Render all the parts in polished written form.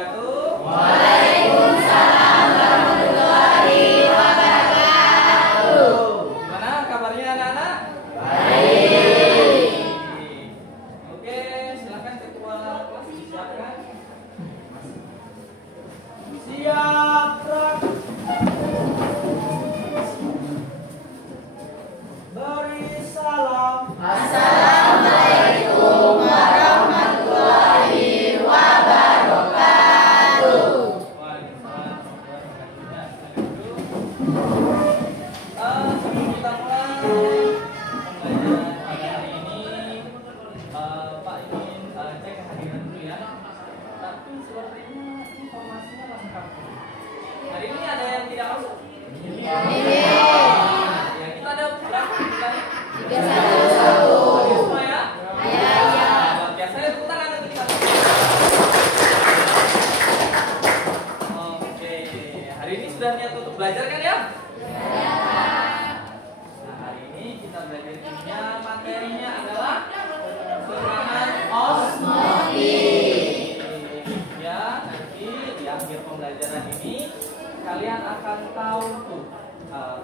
wabarakatuh. Waalaikumsalam warahmatullahi wabarakatuh. Gimana kabarnya anak-anak? Baik. Oke, silakan ketua kelas disiapkan. Siap, Rak. Beri salam. Assalamualaikum warahmatullahi wabarakatuh. Waalaikumsalam warahmatullahi wabarakatuh. Sebelum kita mulai pembelajaran pada hari ini, Pak ingin cek kehadiran dulu ya. Tapi sepertinya informasinya lengkap. Hari ini ada yang tidak masuk? Ya, kita ada berapa jumlahnya? 311. Hadir semua ya? Iya. Luar biasa ya, tepuk tangan untuk kita. Oke, hari ini sudah niat untuk belajar kan ya? Nah, hari ini kita belajar kimia, materinya adalah serangan osmotik. Ya, nanti di akhir pembelajaran ini kalian akan tahu tuh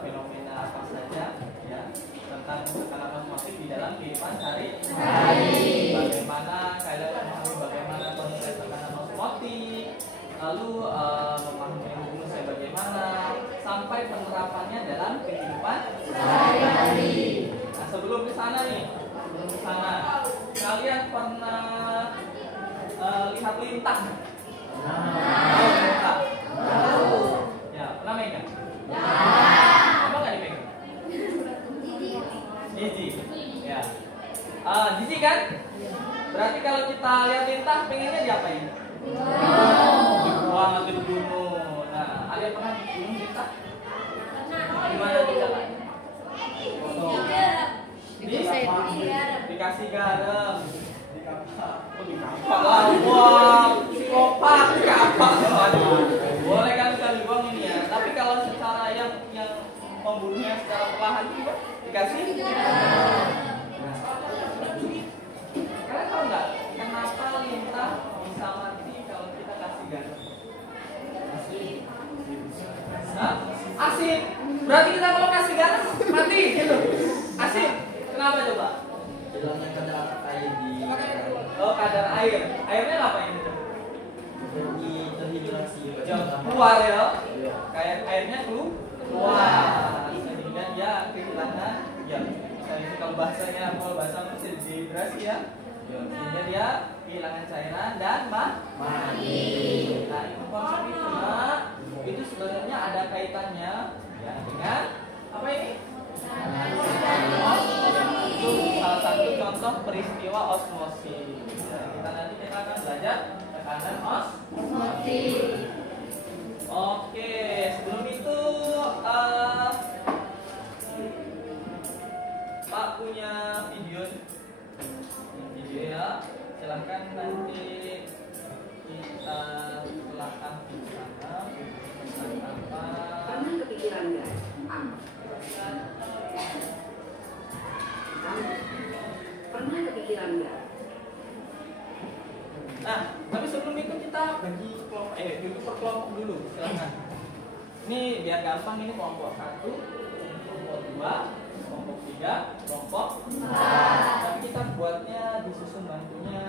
fenomena apa saja ya tentang tekanan osmotik di dalam kehidupan sehari-hari. Bagaimana kalian memahami bagaimana konsep tekanan osmotik, lalu memahami rumusnya bagaimana, sampai penerapannya dalam kehidupan sehari-hari. Nah, sebelum ke sana nih, kalian pernah lihat lintah? Lintah. Ya, pernah megang? Apa nggak dipegang? Jijik. Ya. Jijik kan? Berarti kalau kita lihat lintah, pengennya diapain? Dibuang atau dibunuh. Nah, ada yang pernah dibunuh lintah? Gimana caranya? Dikasih garam. Wah, psikopat, kapak. Boleh kan kita dibuang ini ya. Tapi kalau secara yang pembunuhnya secara perlahan juga dikasih. Kalian tahu nggak kenapa lintah bisa mati kalau kita kasih garam? Asin. Berarti kita kalau kasih garam mati gitu. Asin. Kenapa coba? Hilangnya kadar air di Kadar air. Airnya ngapain itu? terhidrasi Keluar ya. Kayak airnya keluar. Sehingga dia kehilangan ya. Misalnya kalau bahasa Mesir dehidrasi ya. Sehingga dia kehilangan cairan dan mati. Nah, itu konsep itu sebenarnya ada kaitannya ya dengan apa ini? Itu salah satu contoh peristiwa osmosis. Nanti kita akan belajar tekanan osmotik. Oke, sebelum itu Pak punya video ya. Silahkan nanti kita belakang di sana. Pernah kepikiran nggak? Pernah kepikiran nggak? Nah, tapi sebelum itu kita bagi kelompok, duduk per kelompok dulu, silahkan. Ini biar gampang, ini kelompok 1, kelompok 2, kelompok 3, kelompok 4. Tapi kita buatnya disusun bantunya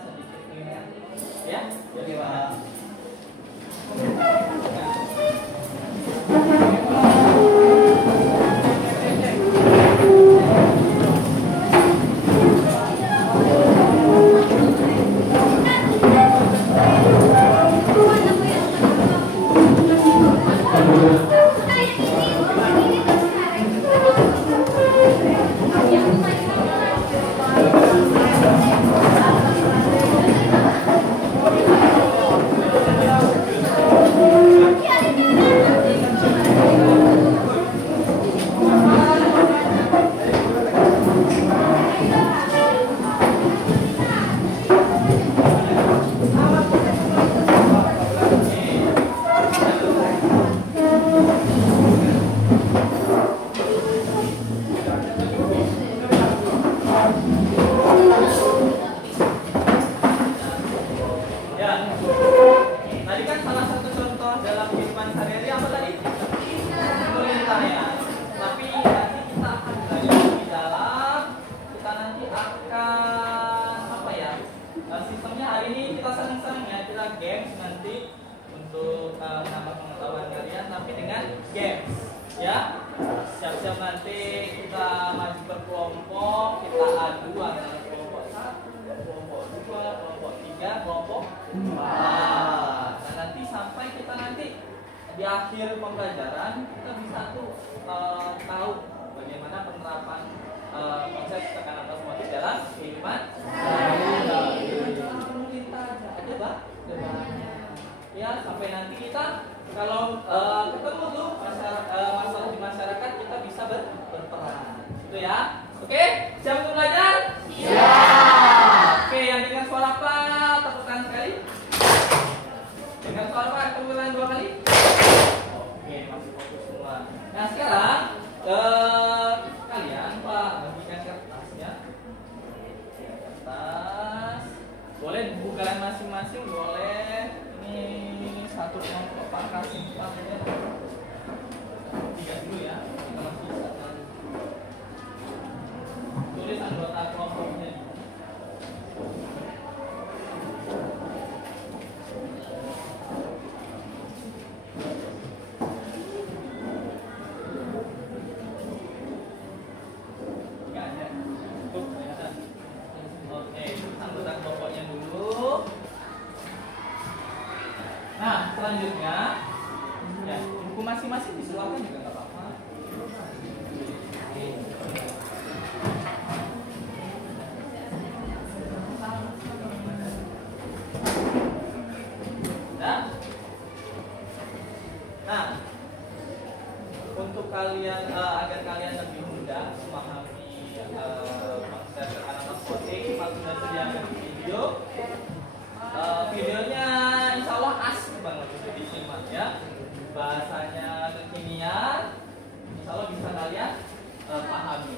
sedikit ini ya. Jadi Pak. nanti untuk menambah pengetahuan kalian, tapi dengan games, ya. Siap-siap nanti kita maju berkelompok, kita adu antara kelompok 1, kelompok 2, kelompok 3, kelompok 4. Nah, nanti sampai kita nanti di akhir pembelajaran kita bisa tuh tahu bagaimana penerapan konsep tekanan osmosis dalam kehidupan. Ada bah, ya sampai nanti kita kalau ketemu tuh masalah di masyarakat kita bisa berperan, gitu ya. Oke, siap untuk belajar? Siap. Oke, yang dengan suara apa tepuk tangan sekali. Dengan suara apa tepuk tangan 2 kali. Oke, masih fokus semua. Nah sekarang kalian bagikan kertasnya. Kertas. Boleh bukaan masing-masing, boleh. Ini satu kelompok Pak Kasih Pak ya. 3 dulu ya. Kita masih bisa kan. Tulis anggota kelompoknya. Nah, selanjutnya ya, buku masing-masing disilakan juga nggak apa-apa. Nah, untuk kalian agar kalian lebih mudah memahami konsep tekanan osmotik, Pak sudah sediakan video. Videonya insya Allah asik banget untuk disimak ya. Bahasanya kekinian, insya Allah bisa kalian pahami,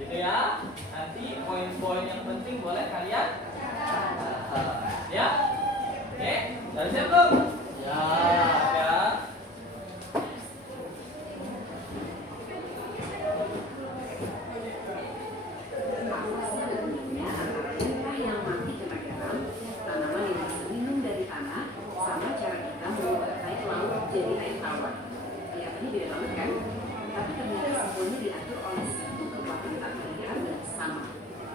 gitu ya. Nanti poin-poin yang penting boleh kalian ya. Oke, sudah siap belum? Ya. Jadi air tawar. Kelihatannya beda banget kan? Tapi ternyata semuanya diatur oleh satu kekuatan tak terlihat dan sama.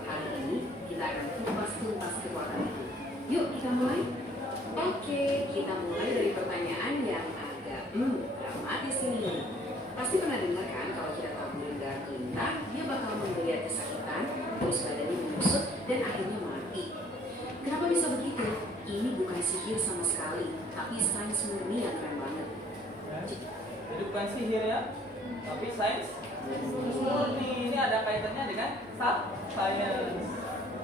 Hari ini kita akan kupas tuntas kekuatan itu. Yuk kita mulai. Oke, kita mulai dari pertanyaan yang agak dramatis ini. Pasti pernah dengar kan kalau kita tabungin darah kelintah, dia bakal menggeliat kesakitan, terus badannya membusuk dan akhirnya mati. Kenapa bisa begitu? Ini bukan sihir sama sekali, tapi sains murni yang keren banget. Jadi bukan sihir ya, tapi sains murni. Ini ada kaitannya dengan sains.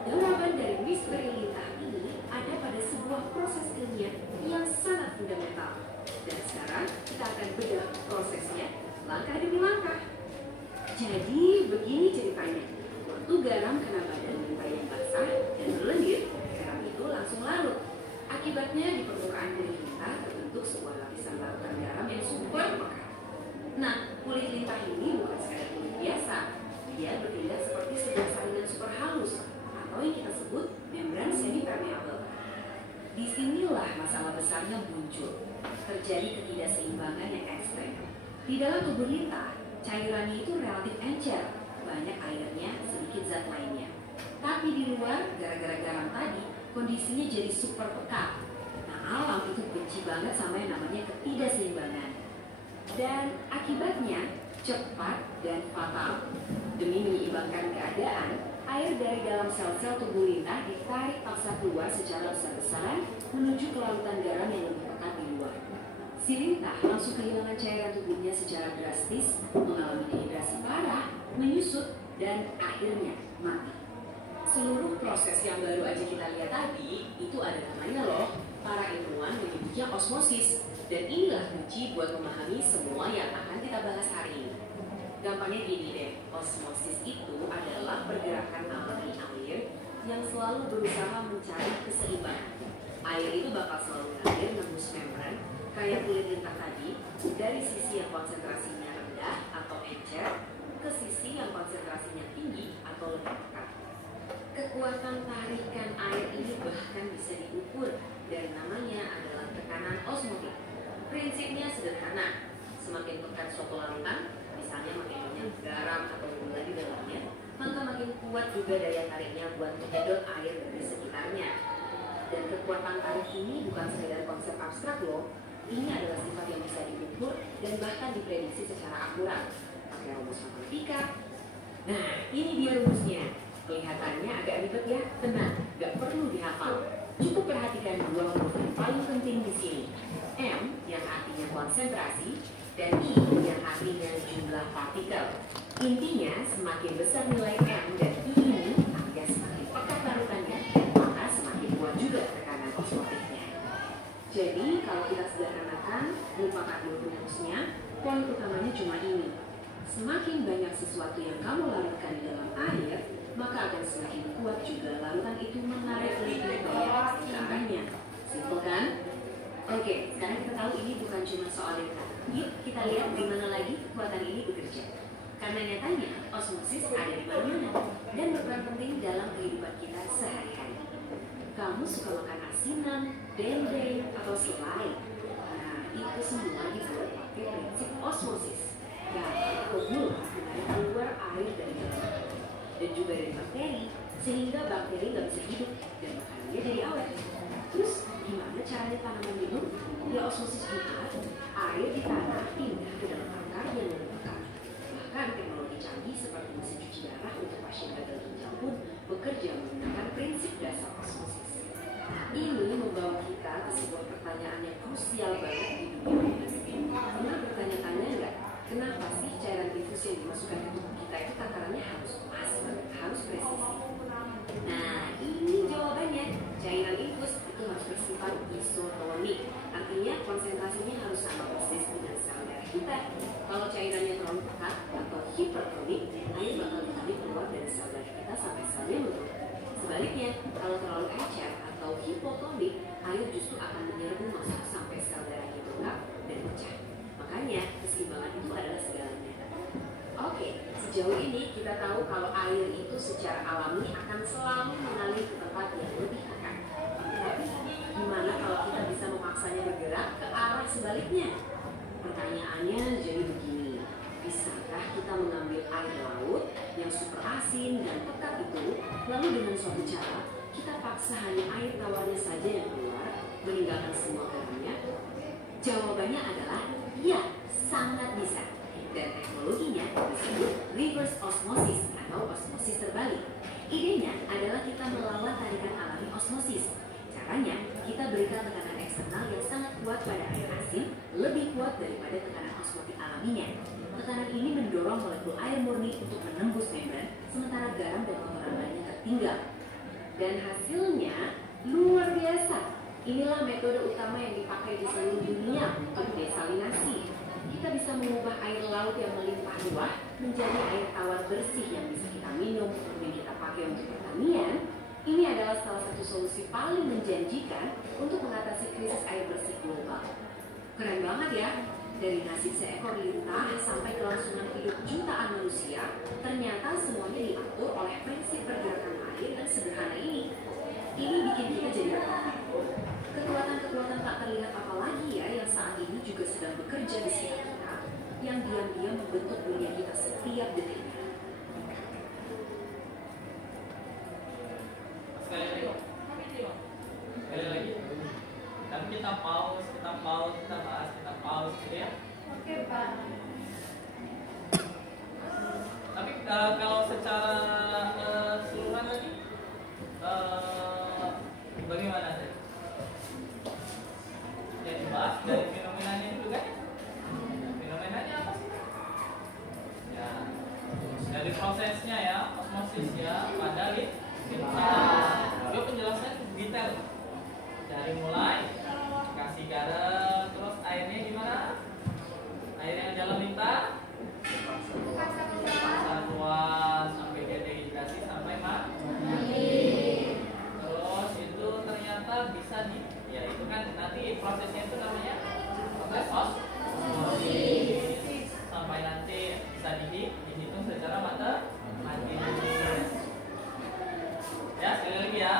Jawaban dari misteri lintah ini ada pada sebuah proses ilmiah yang sangat fundamental. Dan sekarang kita akan bedah prosesnya langkah demi langkah. Jadi begini ceritanya. Waktu garam kena badan lintah yang basah dan berlendir, garam itu langsung larut. Akibatnya di permukaan kulit lintah terbentuk sebuah lapisan larutan garam yang super pekat. Nah, kulit lintah ini bukan sekadar kulit biasa. Dia bertindak seperti sebuah salinan super halus atau yang kita sebut membran semi-permeable. Disinilah masalah besarnya muncul. Terjadi ketidakseimbangan yang ekstrem. Di dalam tubuh lintah, cairannya itu relatif encer, banyak airnya, sedikit zat lainnya. Tapi di luar, gara-gara garam tadi, kondisinya jadi super pekat. Nah, alam itu benci banget sama yang namanya ketidakseimbangan. Dan akibatnya cepat dan fatal. Demi menyeimbangkan keadaan, air dari dalam sel-sel tubuh lintah ditarik paksa keluar secara besar-besaran menuju ke lautan garam yang lebih pekat di luar. Si lintah langsung kehilangan cairan tubuhnya secara drastis, mengalami dehidrasi parah, menyusut, dan akhirnya mati. Seluruh proses yang baru aja kita lihat tadi, itu ada namanya loh. Para ilmuwan menyebutnya osmosis. Dan inilah kunci buat memahami semua yang akan kita bahas hari ini. Gampangnya gini deh, osmosis itu adalah pergerakan alami air yang selalu berusaha mencari keseimbangan. Air itu bakal selalu ngalir nembus membran, kayak kulit lintah tadi, dari sisi yang konsentrasinya rendah atau encer, ke sisi yang konsentrasinya tinggi atau lebih pekat. Kekuatan tarikan air ini bahkan bisa diukur dari namanya adalah tekanan osmotik. Prinsipnya sederhana, semakin pekat suatu larutan, misalnya makin banyak garam atau gula di dalamnya, maka makin kuat juga daya tariknya buat menyedot air dari sekitarnya. Dan kekuatan tarik ini bukan sekedar konsep abstrak loh, ini adalah sifat yang bisa diukur dan bahkan diprediksi secara akurat. Pakai rumus matematika. Nah, ini dia rumusnya. Kelihatannya agak ribet ya, tenang, gak perlu dihafal. Cukup perhatikan dua huruf yang paling penting di sini. M yang artinya konsentrasi dan I yang artinya jumlah partikel. Intinya semakin besar nilai M dan I ini, artinya semakin pekat larutannya, maka semakin kuat juga tekanan osmotiknya. Jadi kalau kita sederhanakan, lupakan dulu rumusnya, poin utamanya cuma ini. Semakin banyak sesuatu yang kamu larutkan di dalam air, maka akan semakin kuat juga larutan itu menarik lebih banyak ke arahnya. Simpel kan? Oke, sekarang kita tahu ini bukan cuma soal data. Yuk kita lihat di mana lagi kekuatan ini bekerja. Karena nyatanya osmosis ada di mana-mana dan berperan penting dalam kehidupan kita sehari-hari. Kamu suka makan asinan, dendeng, atau selai. Nah, itu semua dibuat pakai prinsip osmosis. Garam atau gula menarik keluar air dari dalam dan juga dari bakteri, sehingga bakteri nggak bisa hidup dan makanannya jadi awet. Terus gimana caranya tanaman hidup? Ya osmosis juga. Air di tanah pindah ke dalam akar yang lebih pekat. Bahkan teknologi canggih seperti mesin cuci darah untuk pasien gagal ginjal pun bekerja menggunakan prinsip dasar osmosis. Ini membawa kita ke sebuah pertanyaan yang krusial banget di dunia medis. Pernah bertanya-tanya nggak? Kenapa sih cairan infus yang dimasukkan ke tubuh kita itu takarannya harus pas, harus presisi? Nah, ini jawabannya. Cairan infus itu harus bersifat isotonik. Artinya konsentrasinya harus sama persis dengan sel darah kita. Kalau cairannya terlalu pekat atau hipertonik, air bakal ditarik keluar dari sel darah kita sampai selnya menutup. Sebaliknya, kalau terlalu encer atau hipotonik, air justru akan menyerbu masuk sampai sel darahnya bengkak dan pecah. Makanya, keseimbangan itu adalah segalanya. Oke, sejauh ini kita tahu kalau air itu secara alami akan selalu mengalir ke tempat yang lebih pekat. Tapi gimana kalau kita bisa memaksanya bergerak ke arah sebaliknya? Pertanyaannya jadi begini, bisakah kita mengambil air laut yang super asin dan pekat itu, lalu dengan suatu cara kita paksa hanya air tawarnya saja yang keluar, meninggalkan semua garamnya? Jawabannya adalah ya, sangat bisa. Dan teknologinya disebut reverse osmosis atau osmosis terbalik. Idenya adalah kita melawan tarikan alami osmosis. Caranya, kita berikan tekanan eksternal yang sangat kuat pada air asin, lebih kuat daripada tekanan osmotik alaminya. Tekanan ini mendorong molekul air murni untuk menembus membran, sementara garam dan kotoran lainnya tertinggal. Dan hasilnya luar biasa. Inilah metode utama yang dipakai di seluruh dunia untuk desalinasi. Kita bisa mengubah air laut yang melimpah ruah menjadi air tawar bersih yang bisa kita minum, yang kita pakai untuk pertanian. Ini adalah salah satu solusi paling menjanjikan untuk mengatasi krisis air bersih global. Keren banget ya, dari nasib seekor lintah sampai kelangsungan hidup jutaan manusia, ternyata semuanya diatur oleh prinsip pergerakan air dan sederhana ini. Ini bikin kita jadi berpikir. Kekuatan-kekuatan tak terlihat apalagi ya yang saat ini juga sedang bekerja di sekitar kita, yang diam-diam membentuk dunia kita setiap detiknya. Sekali lagi. Dan kita pause, kita bahas, kita pause, gitu ya. Oke, Pak. Tapi kalau secara keseluruhan lagi, bagaimana tadi? Yang dibahas dari fenomenanya dulu kan? Fenomenanya apa sih? Ya, dari prosesnya ya, osmosis ya, pada lintah. Juga penjelasannya detail. Dari mulai kasih garam, terus airnya gimana? Air yang dalam lintah keluar sampai dia dehidrasi sampai mati. Terus itu ternyata bisa ya itu kan nanti prosesnya itu namanya proses osmosis sampai nanti bisa dihitung secara matematis. Ya sekali lagi ya.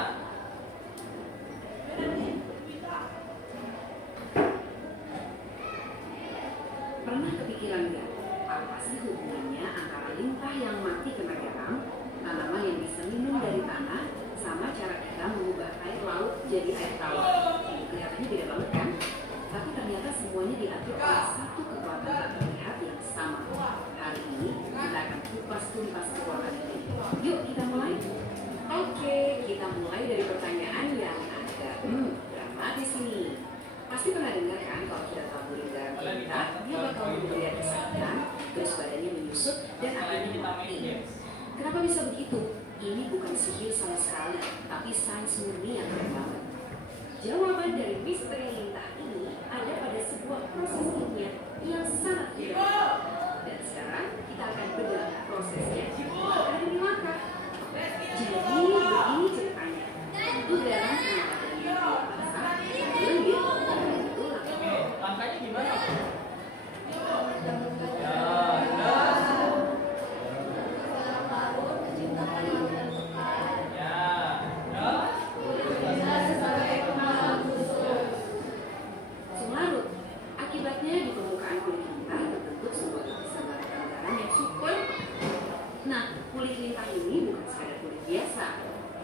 jadi air tawar. Kelihatannya beda banget kan? Tapi ternyata semuanya diatur oleh satu kekuatan tak terlihat yang sama. Hari ini kita akan kupas tuntas kekuatan ini. Yuk kita mulai. Oke, kita mulai dari pertanyaan yang agak dramatis ini. Pasti pernah dengar kan kalau kita taburin garam kita, dia bakal memberi kesakitan, terus badannya menyusut dan akhirnya mati. Kenapa bisa begitu? Ini bukan sihir sama sekali, tapi sains murni yang keren banget. Jawaban dari misteri lintah ini ada pada sebuah proses ilmiah yang sangat fundamental. Dan sekarang kita akan bedah prosesnya langkah demi langkah. Jadi begini ceritanya. Tentu garam menggunakan basah, lendir, dan itu Langkahnya gimana? Selarut. Akibatnya di permukaan kulit lintah terbentuk sebuah lapisan lapisan garam yang super. Nah, kulit lintah ini bukan sekadar kulit biasa.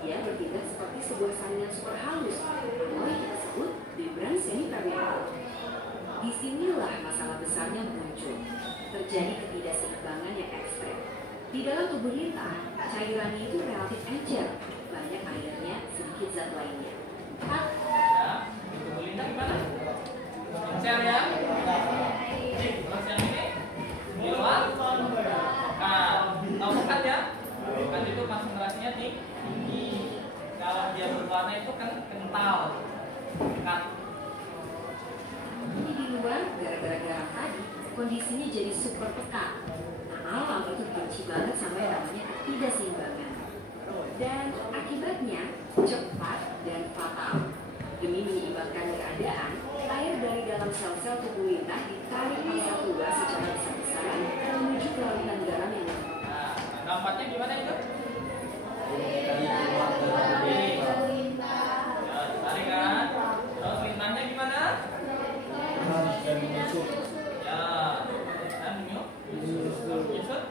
Dia bertindak seperti sebuah saringan super halus atau yang kita sebut membran semipermeabel. Disinilah masalah besarnya muncul. Terjadi ketidakseimbangan yang ekstrem. Di dalam tubuh lintah, cairannya itu relatif encer. Banyak airnya, sedikit zat lainnya. Ya, di tubuh lintah gimana? Encer ya? Terus yang ini? Di luar? Nah, tahu pekat ya? Pekat itu konsentrasinya tinggi. Kalau dia berwarna itu kan kental. Pekat. Ini di luar, gara-gara garam tadi, kondisinya jadi super pekat. Nah, alam itu benci banget sama yang namanya ketidakseimbangan. Dan akibatnya cepat dan fatal. Demi menyeimbangkan keadaan, air dari dalam sel-sel tubuh lintah ditarik massa keluar secara besar-besaran menuju ke lautan garam yang lebih. Nah, dampaknya gimana itu? Ya, ditarik kan? Terus lintahnya gimana? Dan menyusut. Ya, dan menyusut.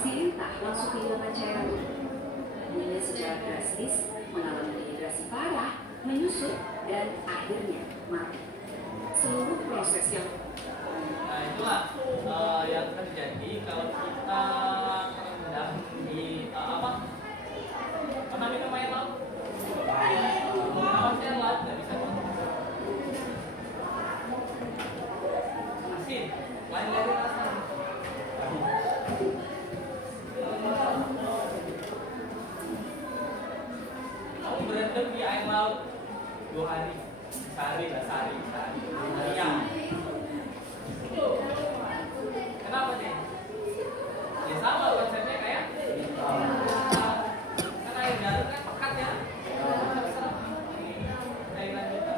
Si lintah langsung kehilangan cairan tubuh. Mulai secara drastis, mengalami dehidrasi parah, menyusut, dan akhirnya mati. Seluruh proses yang Nah, itulah yang terjadi kalau kita terendam di pernah minum air laut? Air laut nggak bisa minum. Asin, lain dari rasa. Kamu berendam di air laut 2 hari, sehari. Iya. Kenapa deh? Ya sama konsepnya kayak kan air garam kan pekat ya. Cairan kita.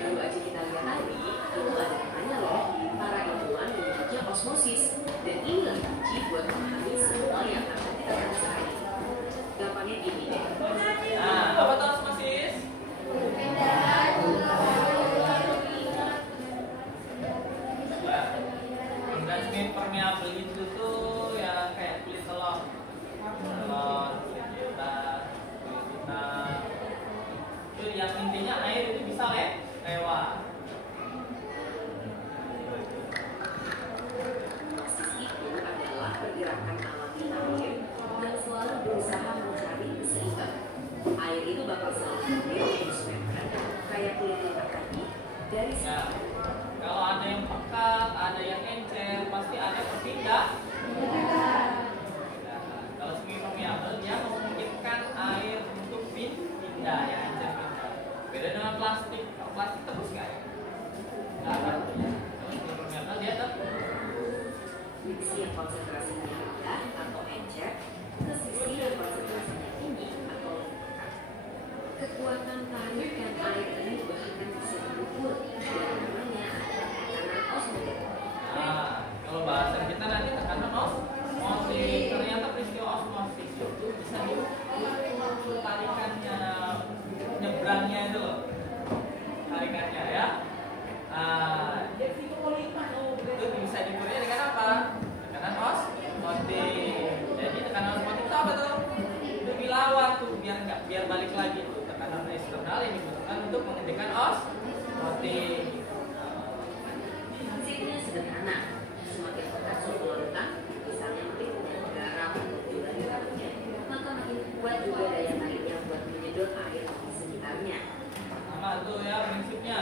baru aja kita lihat tadi, itu ada katanya loh, para ilmuwan menyebutnya osmosis. Dan inilah kunci buat memahami semua yang akan kita bahas hari ini. Gampangnya gini deh. Nah, apa tuh osmosis? yang dibutuhkan untuk menghentikan osmotik. Konsepnya sederhana, semakin pekat suhu lautan, misalnya meliputi garam atau gula di dalamnya, maka makin kuat juga daya tariknya buat menyedot air di sekitarnya. Sama tuh ya prinsipnya.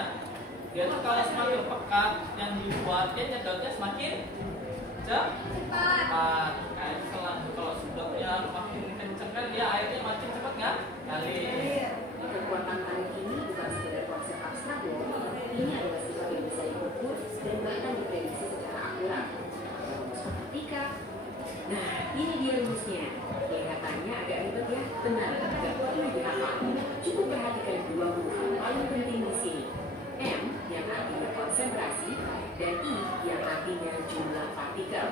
Dia tuh kalau semakin pekat yang dibuat, dia nyedotnya semakin cepat. Kayak selang kalau sedotnya makin kenceng kan dia airnya makin cepat nggak? Ngalir. Kekuatan tarik ini bukan sekedar konsep abstrak loh. Ini adalah sifat yang bisa diukur dan bahkan diprediksi secara akurat. Rumus matematika. Nah, ini dia rumusnya. Kelihatannya agak ribet ya, benar, agak perlu dihafal. Cukup perhatikan dua huruf yang paling penting di sini. M yang artinya konsentrasi dan I yang artinya jumlah partikel.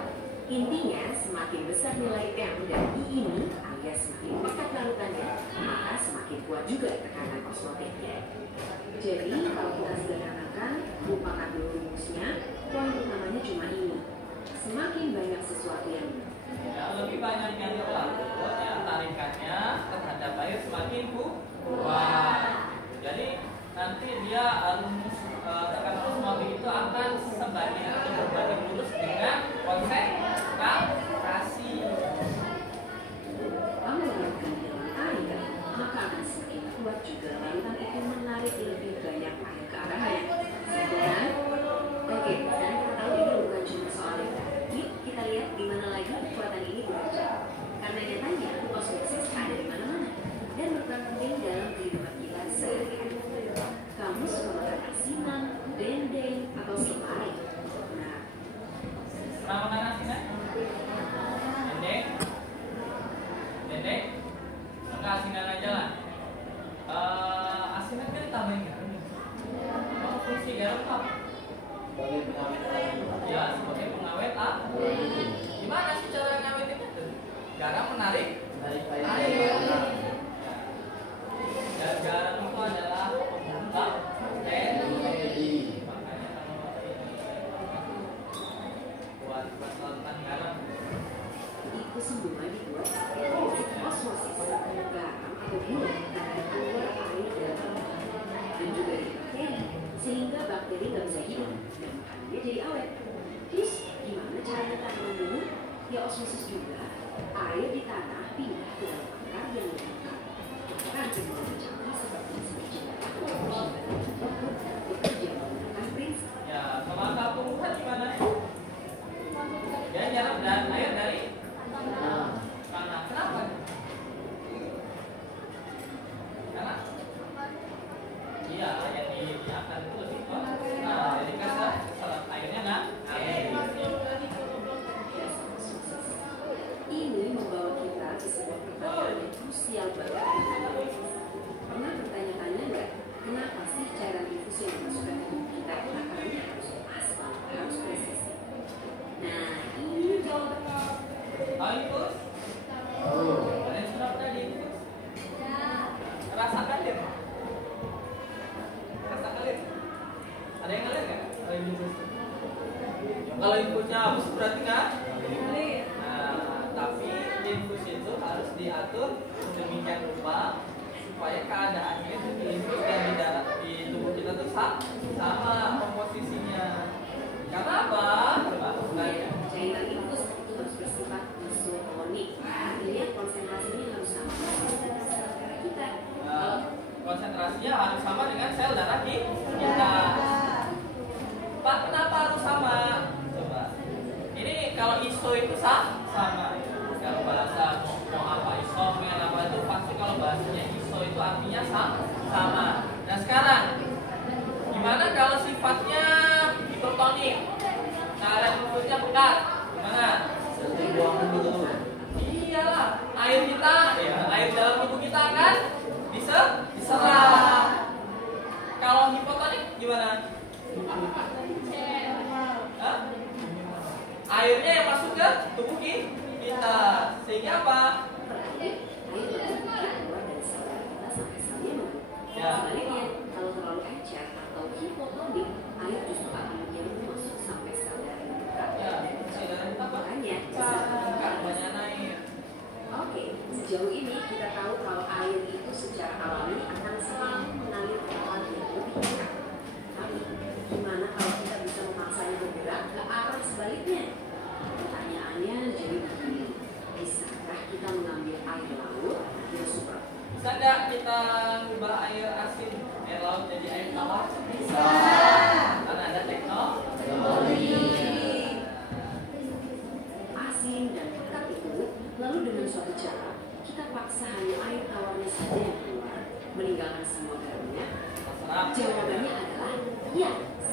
Intinya, semakin besar nilai M dan I ini, alias semakin pekat larutannya, maka semakin kuat juga tekanan osmotiknya. Jadi, kalau kita sederhanakan, lupakan dulu rumusnya, poin utamanya cuma ini. Semakin banyak sesuatu yang Ya, lebih banyak yang terlalu, ya tarikannya terhadap air semakin kuat. Jadi nanti dia rumus tekanan osmotik itu akan sebanding atau berbanding lurus dengan konsentrasi. kamu lakukan di dalam air, maka akan semakin kuat juga larutan itu menarik lebih banyak air ke arahnya. Simple kan? Oke, sekarang kita tahu ini bukan cuma soal itu. Yuk kita lihat di mana lagi kekuatan ini bekerja. Karena nyatanya osmosis ada di mana-mana dan berperan penting dalam kehidupan kita sehari-hari. Kamu suka makan asinan, dendeng, atau selai? Nah, Pernah makan asinan? Dendeng? Dendeng? Enggak, asinan aja lah. Asinan kan ditambahin garam. Oh, fungsi garam apa? Ya, sebagai pengawet gimana sih cara ngawetinnya? Garam menarik air. Dan garam itu adalah pembuka energi. Makanya kalau buat larutan garam, itu semua dibuat pakai prinsip osmosis. Garam atau gula akan keluar air dalam dan juga dari bakteri, sehingga bakteri nggak bisa hidup dan makanannya jadi awet. Terus gimana caranya tanaman dulu? Ya osmosis juga. Air di tanah pindah ke dalam akar yang lengkap. Bahkan semua mencapai seperti seperti bekerja menggunakan prinsip. ya kalau angka tumbuhan gimana? Ya nyerap dan air dari tanah. Kenapa? Karena iya yang di akar itu lebih kuat. Nah, jadi kan serap airnya nggak air. Ini membawa kita ke sebuah pertanyaan yang krusial banget. Pernah bertanya-tanya nggak, kenapa sih cara infus yang dimasukkan ke tubuh kita itu takarannya harus pas, harus presisi? Nah, ini jawabannya. Tahu infus? Kalian sudah pernah diinfus? Rasakan deh. Rasakan deh. Ada yang ngalir nggak? Kalau infus? Kalau infusnya habis berarti nggak? Nah, tapi infus itu harus diatur sedemikian rupa supaya keadaannya itu di infus dan di darah di tubuh kita tuh sama komposisinya. Karena apa? Coba tanya. Cairan infus itu harus bersifat isotonik. Artinya konsentrasinya harus sama persis dengan sel darah kita. Konsentrasinya harus sama dengan sel darah kita. Pak, kenapa harus sama? Coba. Ini kalau iso itu sama. Kalau bahasa mau apa isomer apa itu pasti kalau bahasanya iso itu artinya sama. Nah sekarang gimana kalau sifatnya hipertonik? Cara infusnya pekat. Gimana? Iyalah, air kita, ya, air dalam tubuh kita akan bisa diserap. Kalau hipotonik gimana? Hah? Airnya yang masuk ke tubuh kita, sehingga apa? Berarti air berarti keluar dari sel darah kita sampai selnya nunggu. Ya. Sebaliknya, kalau terlalu encer atau hipotonik, air justru akan menyerup masuk sampai sel darah kita. Ya, sel darah kita apa? Makanya, Banyak air. Oke, sejauh ini kita tahu kalau air itu secara alami akan selalu mengalir kita ubah air asin, air laut jadi air tawar? Bisa. Karena ada teknologi. Asin dan pekat itu, lalu dengan suatu cara kita paksa hanya air tawarnya saja yang keluar, meninggalkan semua garamnya. Jawabannya adalah ya,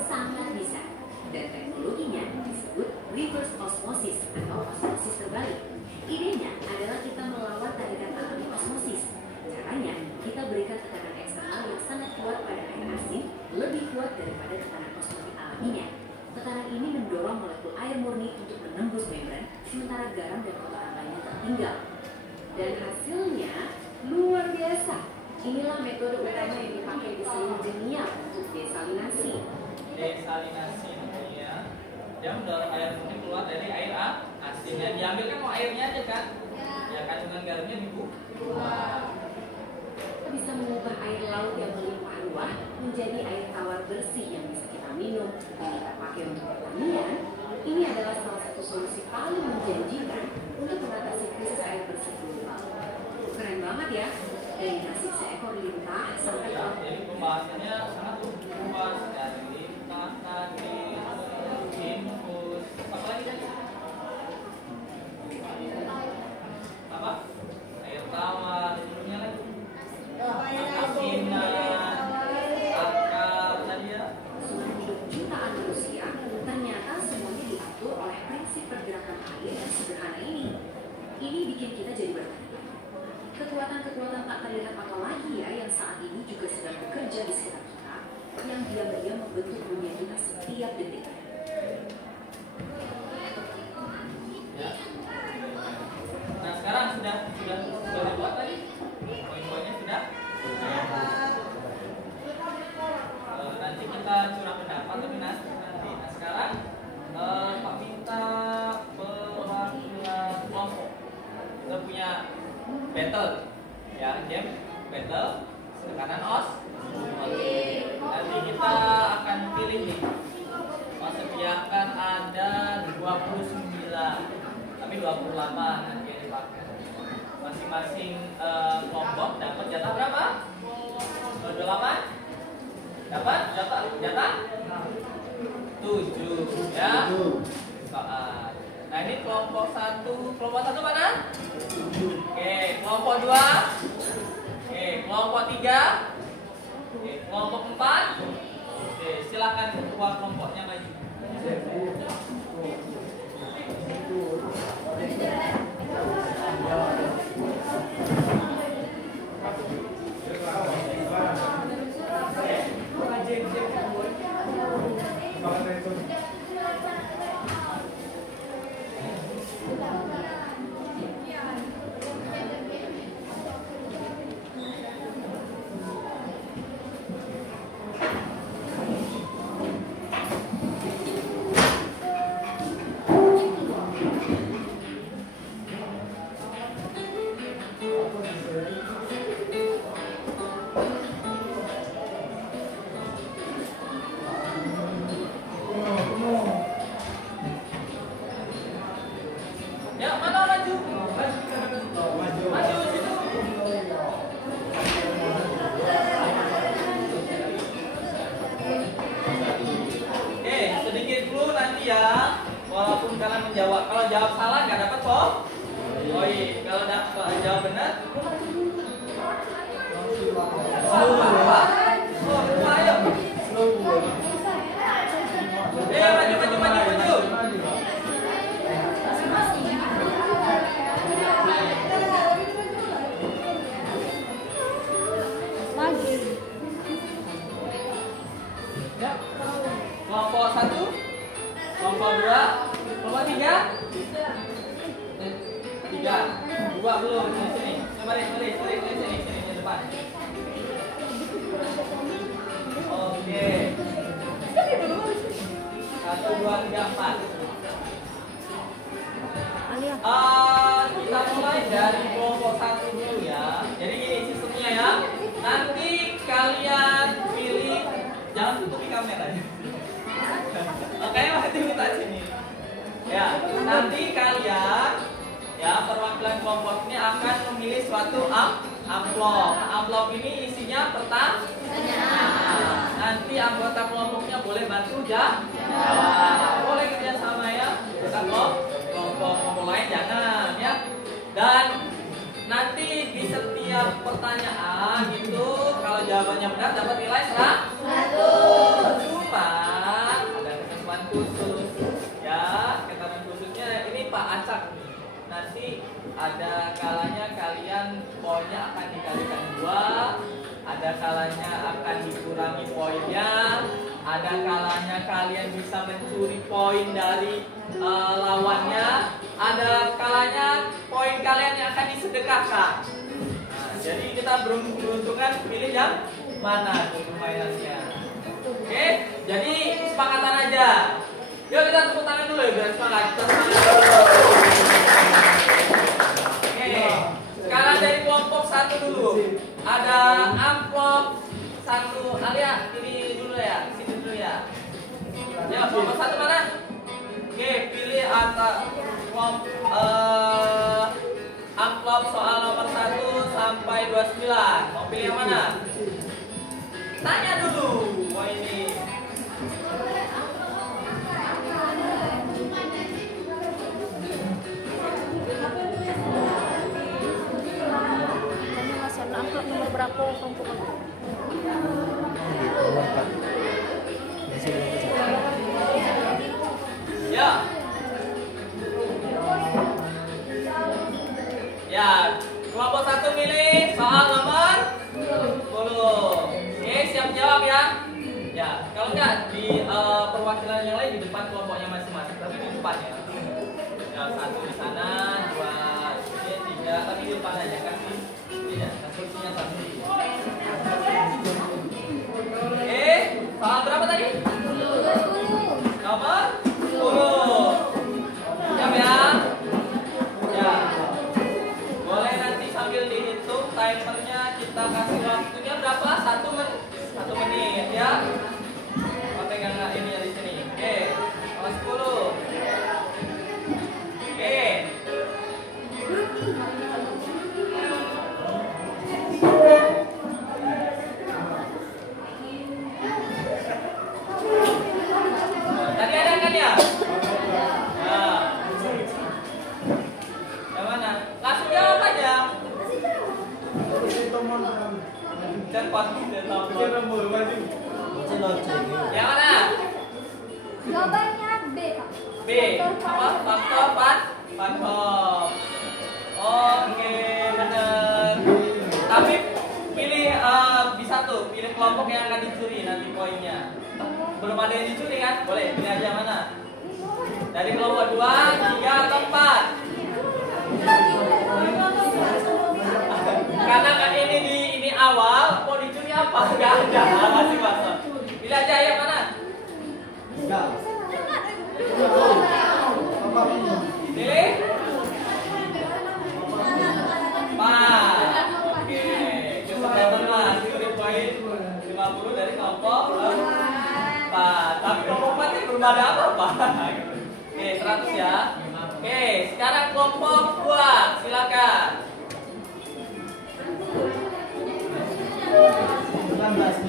sangat bisa. Dan teknologinya disebut reverse osmosis atau osmosis terbalik. Idenya adalah kita melawan tarikan alami osmosis. Caranya, kita berikan tekanan eksternal yang sangat kuat pada air asin, lebih kuat daripada tekanan osmotik alaminya. Tekanan ini mendorong molekul air murni untuk menembus membran, sementara garam dan kotoran lainnya tertinggal. Dan hasilnya luar biasa. Inilah metode utama yang dipakai di seluruh dunia untuk desalinasi. Desalinasi ya. Dia mendorong air murni keluar dari air asin. Dan diambil kan mau airnya aja kan? Ya kandungan garamnya dibuang. Kita bisa mengubah air laut yang melimpah ruah menjadi air tawar bersih yang bisa kita minum dan kita pakai untuk pertanian. Ini adalah salah satu solusi paling menjanjikan untuk mengatasi krisis air bersih global. Keren banget ya, dari nasib seekor lintah sampai Ya, ke jadi pembahasannya sangat luas dari lintah tadi, infus, apa lagi tadi? Apa? Air tawar, punya lagi. Asinan, akar tadi ya. sungai hidup jutaan manusia, ternyata semuanya diatur oleh prinsip pergerakan air yang sederhana ini. Ini bikin kita jadi bertanya. Kekuatan-kekuatan tak terlihat apa lagi ya yang saat ini juga sedang bekerja di sekitar kita, yang diam-diam membentuk dunia kita setiap detik. Ya. Nah sekarang sudah dibuat tadi poin-poinnya sudah. Nanti kita curah pendapat lebih nanti. Nah sekarang Pak minta perwakilan kelompok. Kita punya battle, ya game battle, tekanan os. Nanti kita akan pilih nih. Sediakan ada 29, tapi 28 nanti yang dipakai. Masing-masing kelompok dapat jatah berapa? 28? Dapat jatah 7 ya. Nah ini kelompok satu mana? Oke, kelompok 2. Oke, kelompok 3. Oke, kelompok 4. Oke, silakan ketua kelompoknya maju. Ya, mana maju? Maju situ. Oke, sedikit dulu nanti ya. Walaupun kalian menjawab, kalau jawab salah nggak dapat kok. Oh iya, kalau jawab benar. Ayo. Maju. Ya. Kelompok 1, kelompok 2, kelompok 3. 3, 2 belum di sini. Coba sini di depan. Oke. 1, 2, 3, 4. Kita mulai dari kelompok 1 dulu ya. Jadi gini sistemnya ya. Nanti kalian pilih, jangan tutupi kameranya. Oke, mati minta sini. Ya, nanti kalian ya perwakilan kelompok ini akan memilih suatu amplop. Amplop ini isinya pertanyaan. Nanti anggota kelompoknya boleh bantu jawab. Boleh kerja sama ya. Kita kelompok lain jangan ya. Dan nanti di setiap pertanyaan itu kalau jawabannya benar dapat nilai 100. Cuma ada ketentuan khusus ya. Ketentuan khususnya ini Pak Acak nih. Nanti ada kalanya kalian poinnya akan dikalikan 2, ada kalanya akan dikurangi poinnya, ada kalanya kalian bisa mencuri poin dari lawannya, ada kalanya poin kalian yang akan disedekahkan. Nah, jadi kita beruntungan pilih yang mana tuh permainannya. Oke, jadi kesepakatan aja. Yuk kita tepuk tangan dulu ya biar semangat. Kita semangat dulu. Oke, sekarang dari kelompok 1 dulu. Ada amplop 1. Alia, ini dulu ya, sini dulu ya. Ya, kelompok 1 mana? Oke, pilih amplop soal nomor 1 sampai 29. Mau pilih yang mana? Tanya dulu. Wah ini. Amplop nomor berapa kelompok? Ya. Ya, kelompok 1 pilih soal nomor 10. Oke, siap jawab ya. Ya, kalau enggak di perwakilan yang lain di depan kelompoknya masing-masing, tapi di depan ya. Ya, 1 di sana, 2 di sini, 3, tapi di depan aja kasih. Tidak, kursinya 1. Oke, soal berapa tadi? Nomor 10. Siap ya? Ya. Boleh nanti sambil dihitung timernya, kita kasih waktunya berapa? 1 menit ya. Oh, pegang ini di sini. Oke, nomor 10. Oke. Tadi ada kan ya? Nah. Yang mana? Langsung jawab aja. Cepat, yang mana? Jawabannya B, Kak. B. Apa? Faktor Panhop. Oke, benar. Tapi pilih bisa tuh, pilih kelompok yang akan dicuri nanti poinnya. Belum ada yang dicuri kan? Boleh pilih aja mana. Dari kelompok 2, 3 atau 4. Karena kan ini awal, mau dicuri apa? Gak ada, masih masuk. Pilih aja ya mana? Pilih. 4. Oke. Kita benar. Curi poin 50 dari kelompok 4. Tapi kelompok 4 ini belum ada apa-apa. Oke, 100 ya. Oke, sekarang kelompok 2, silakan.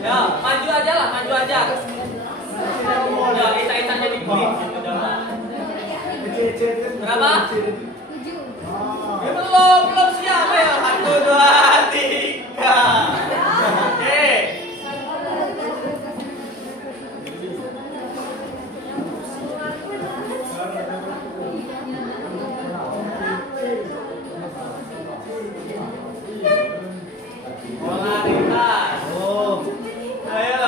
Ya, maju aja lah, maju aja. Ya, kita-kitanya diklik gitu jangan. Berapa? 7. Ya, belum siap ya. 1, 2, 3. Oke. Polaritas. Ayo.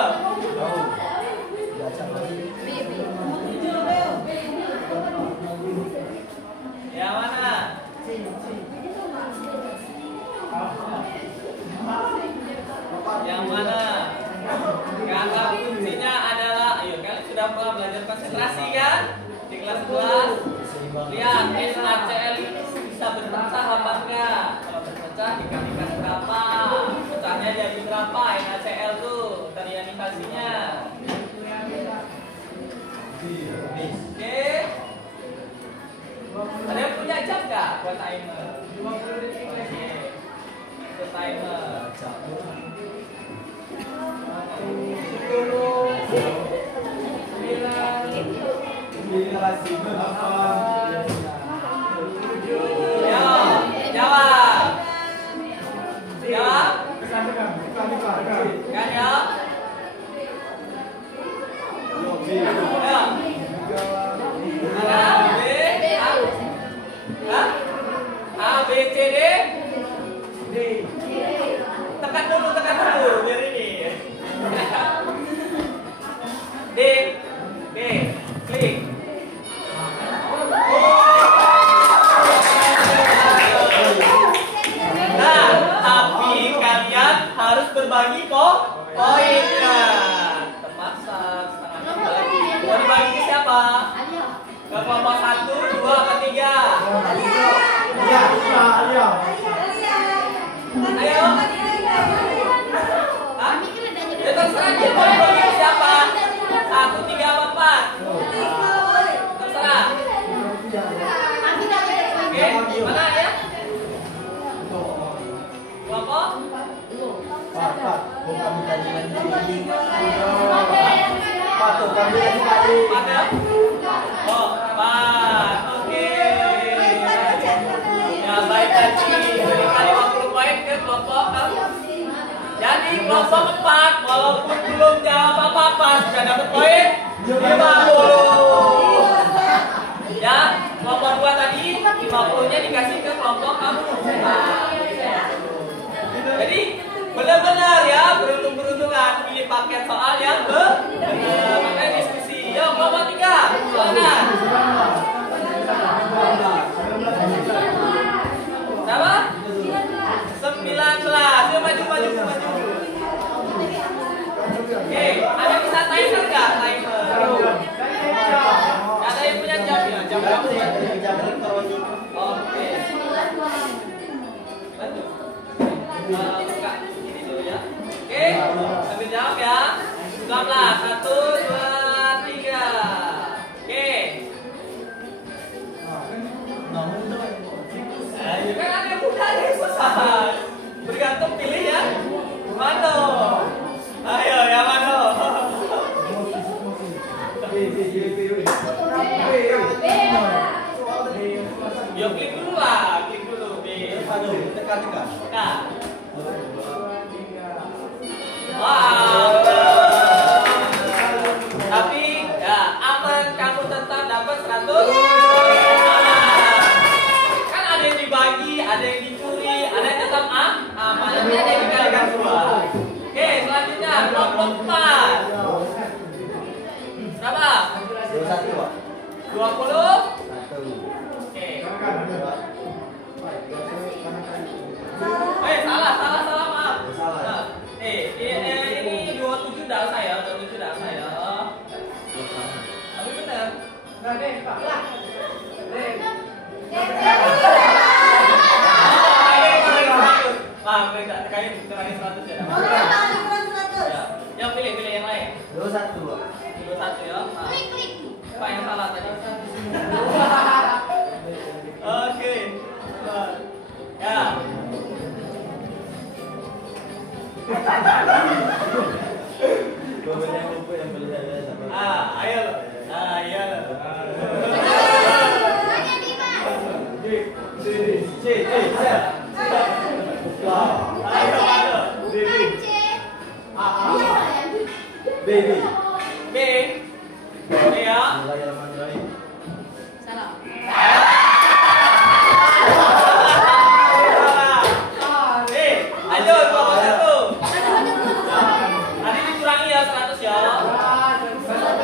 Yang mana? Yang mana? Kata kuncinya adalah, ayo kalian sudah pernah belajar konsentrasi kan? Di kelas 11. Lihat NaCl bisa berpecah apa enggak? Kalau berpecah dikalikan berapa? Pecahnya jadi berapa NaCl tuh? Terianisasinya. Oke. Ada yang punya jam nggak buat timer? 50 detik lagi. Itu timer. Jawab. Jawab. Kan ya? A, B, C, D. Tekan dulu biar ini. D, klik. Nah, tapi kalian harus berbagi poinnya. Terpaksa setengah dibagi. Mau dibagi ke siapa? Ke kelompok 1, 2, atau 3? Ayo. Hah? Ya terserah dia mau dibagi ke siapa? 1, 3, atau 4? Terserah. Oke, mana ya? Kelompok? Oh, 4. Oke. Ya, baik tadi. Berikan 50 poin ke kelompok kamu. Jadi kelompok 4 walaupun belum jawab apa-apa sudah dapat poin 50. Ya, kelompok 2 tadi 50-nya dikasih ke kelompok kamu. Jadi benar-benar ya beruntung-beruntungan pilih paket soal yang benar. Makanya diskusi. Yuk kelompok 3. Mana? Berapa? 19. Yuk maju. Oke, ada bisa timer nggak? Timer. Ada yang punya jam ya? Jam kamu ya? Oke. Buka ini dulu ya. Oke, sambil jawab ya. 19. 1, 2, 3. Oke. Kan ada yang mudah, ada yang susah. Bergantung pilih ya. Mano? Ayo ya Mano. Yuk klik dulu lah, klik dulu. Tekan. Wah, tapi ya aman, kamu tetap dapat 100. Kan ada yang dibagi, ada yang dicuri, ada yang tetap aman, ada yang dikalikan 2. Oke, selanjutnya kelompok 4. Berapa? 20. Oke. Salah maaf. Ini 27 dah saya, 27 dah saya. Tapi benar. Maaf, terakhir 100 ya. Ya, pilih yang lain. 21 ya. Pak yang salah tadi. Oke. Ya. Ayo. Ayo. B ya. Salah. Ayo kelompok 1. Tadi dikurangi ya 100 ya. Salah.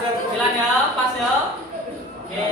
Sembilan ya, pas ya. Oke.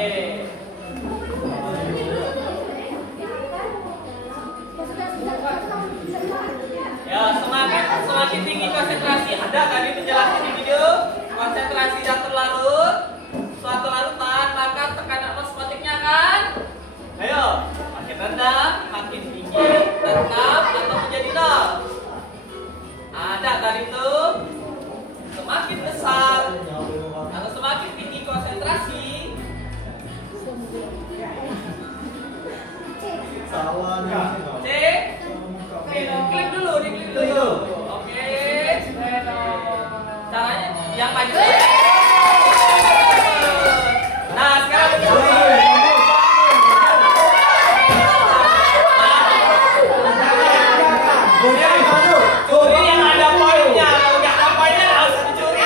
Curi yang ada poinnya. Kalau nggak ada poinnya nggak usah dicuri.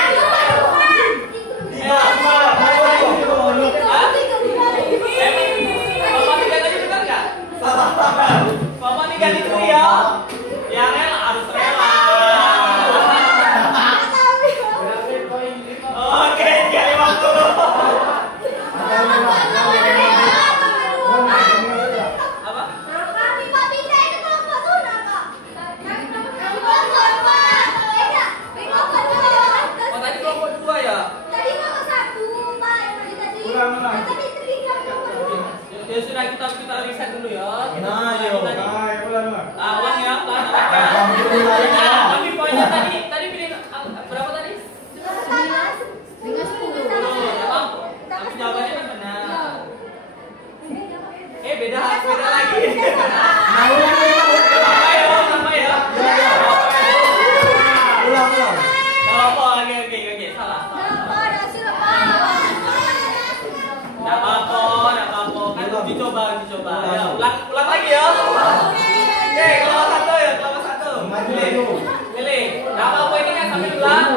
Ya, Papa tiga tadi benar nggak? Papa tiga dicuri ya. Ya rela harus rela. Oke, 50. Apa? Oh tadi kelompok 2 ya? Ya sudah kita riset dulu ya. Nah, yo. Ulang ya, ulang. Tapi poinnya tadi pilih berapa tadi? 10. Tapi jawabannya kan benar. Beda lagi. Sama ya. Ulang. Kalau oke, salah. Nggak apa-apa. Kan dicoba. Ya, ulang lagi ya. Oke, kelompok 1 ya, Pilih. Nggak apa-apa ini kan sambil ulang.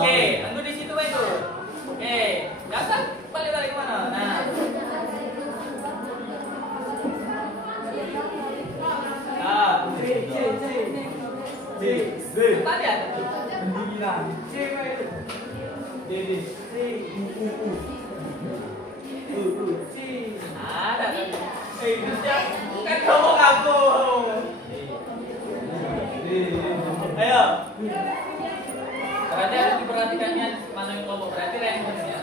Oke, tunggu di situ itu. Oke, dasar balik mana? Nah. Tadi ada. Ada. Kan kamu ngaku. Ayo. Berarti harus diperhatikannya mana yang kelompok, berarti range ya.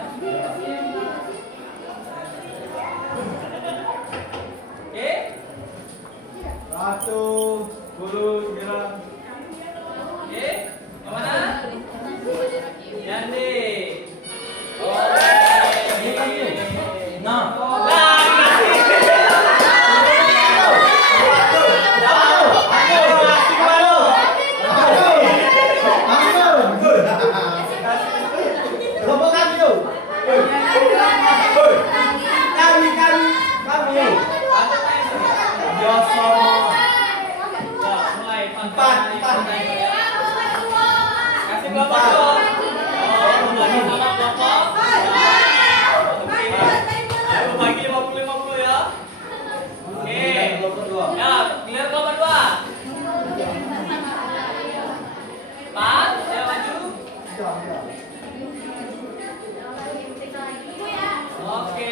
Oke. 1, 10, 9. Oke. Yang mana? Yandi. Nah. Kasih kelompok dong. Bagi sama kelompok. Ayo bagi 50-50 ya. Oke. Ya, tinggal kelompok 2. 4, saya maju. Oke.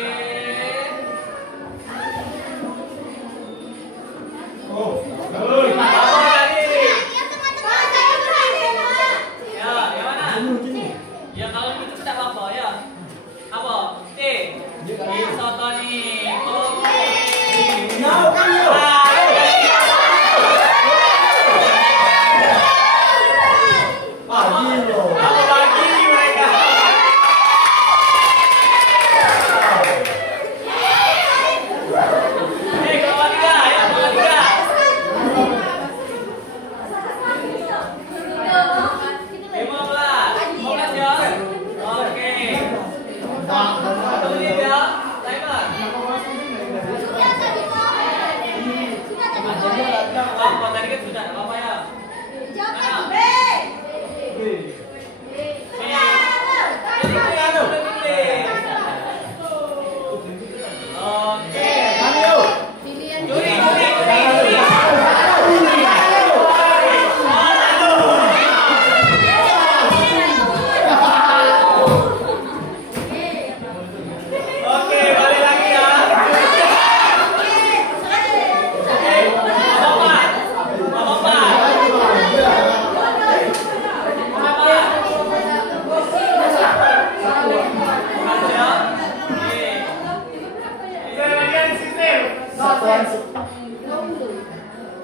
Ya kalau gitu tidak apa-apa ya. Apa? C. Soto nih. Oke. Bagi mereka. Kelompok 3 ya, kelompok 3. 15 ya. Oke. Satu menit ya. Timer. Apa tadi kan sudah apa ya? Oke. Oke, balik lagi ya.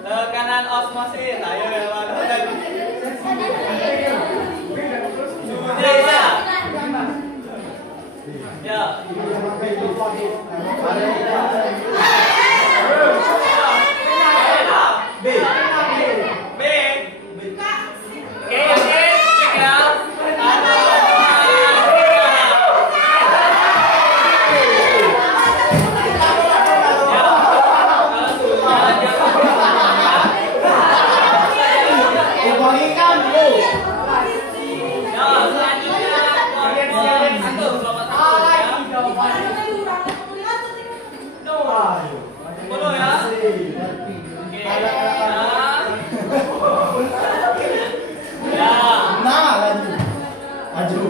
Tekanan osmosis, ayo ya mana tadi? Sudah. Ya. Ya. Nah, lanjut. Maju.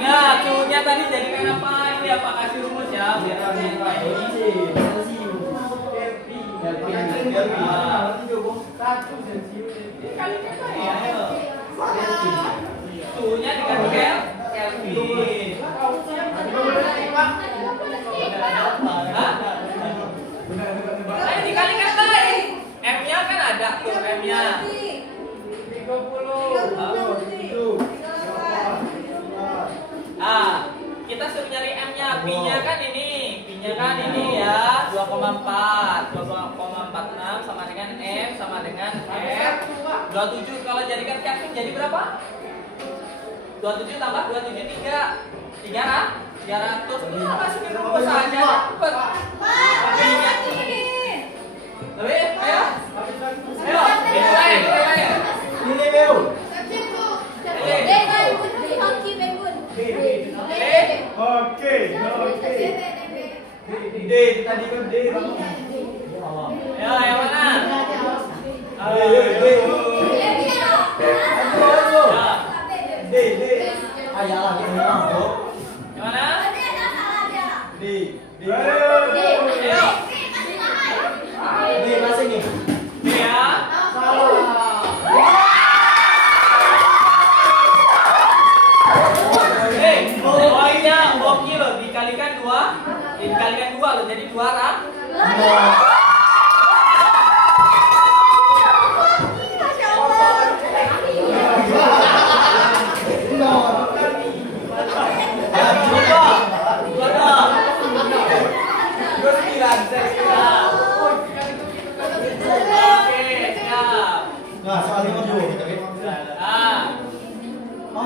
Ingat, suhunya tadi jadikan apa? Ini apa kasih rumus ya, biar kalian tahu. Suhunya diganti Kelvin. Ayo dikalikan tadi. M-nya kan ada tuh M-nya. 30. Kita suruh nyari M-nya, P-nya kan ini. P-nya kan ini ya, 2,4. 2,46 sama dengan M sama dengan R. 27 kalau jadikan Kelvin jadi berapa? 27 tambah 27 300. Nah, masukin rumus saja dapat. P-nya. Lebih, ayo. Ayo, ayo. Ini Beo. Oke. D tadi kan D. Ya, yang mana? D. Ayalah kita masuk. Yang mana? D. Ayo. D masih nih. D ya. Poinnya hoki loh, dikalikan 2 loh, jadi 2 rak. Nah, soalnya maju.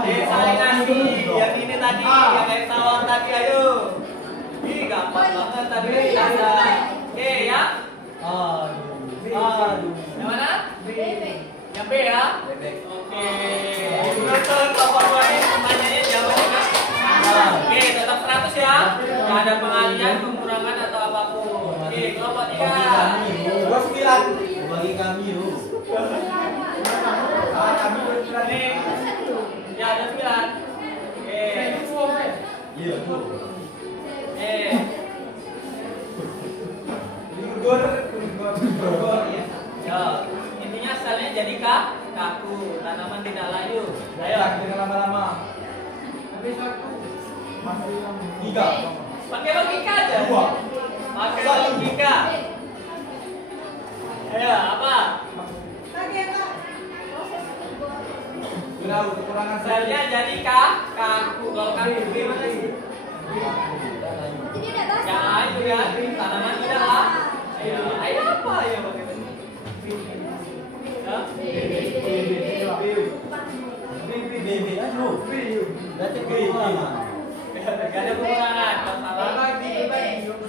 Saling ngasih, yang ini tadi, yang air tawar tadi, ayo. Ih, gampang banget tadi ada. Oke ya. Aduh. Yang mana? Yang B ya. Oke. Betul, nomor 2 ini pertanyaannya jawabannya kan? Oke, tetap 100 ya. Nggak ada pengalian, pengurangan atau apapun. Oke, kelompok 3. 29. Bagi kami yuk. Kami berani. Ya, ada 9. Oke. Iya tuh. Ya, intinya selnya jadi kaku, tanaman tidak layu. Ayo, Jangan lama-lama. 3. pakai logika aja. 2. Pakai logika. Ayo, apa? Benar, kekurangan Selnya jadi kaku. Kalau kaku gimana sih? Yang layu ya, tanaman tidak lah. Ayo apa ya pakai ini? Ya? BB aduh. Berarti kekurangan. Gak ada pengurangan.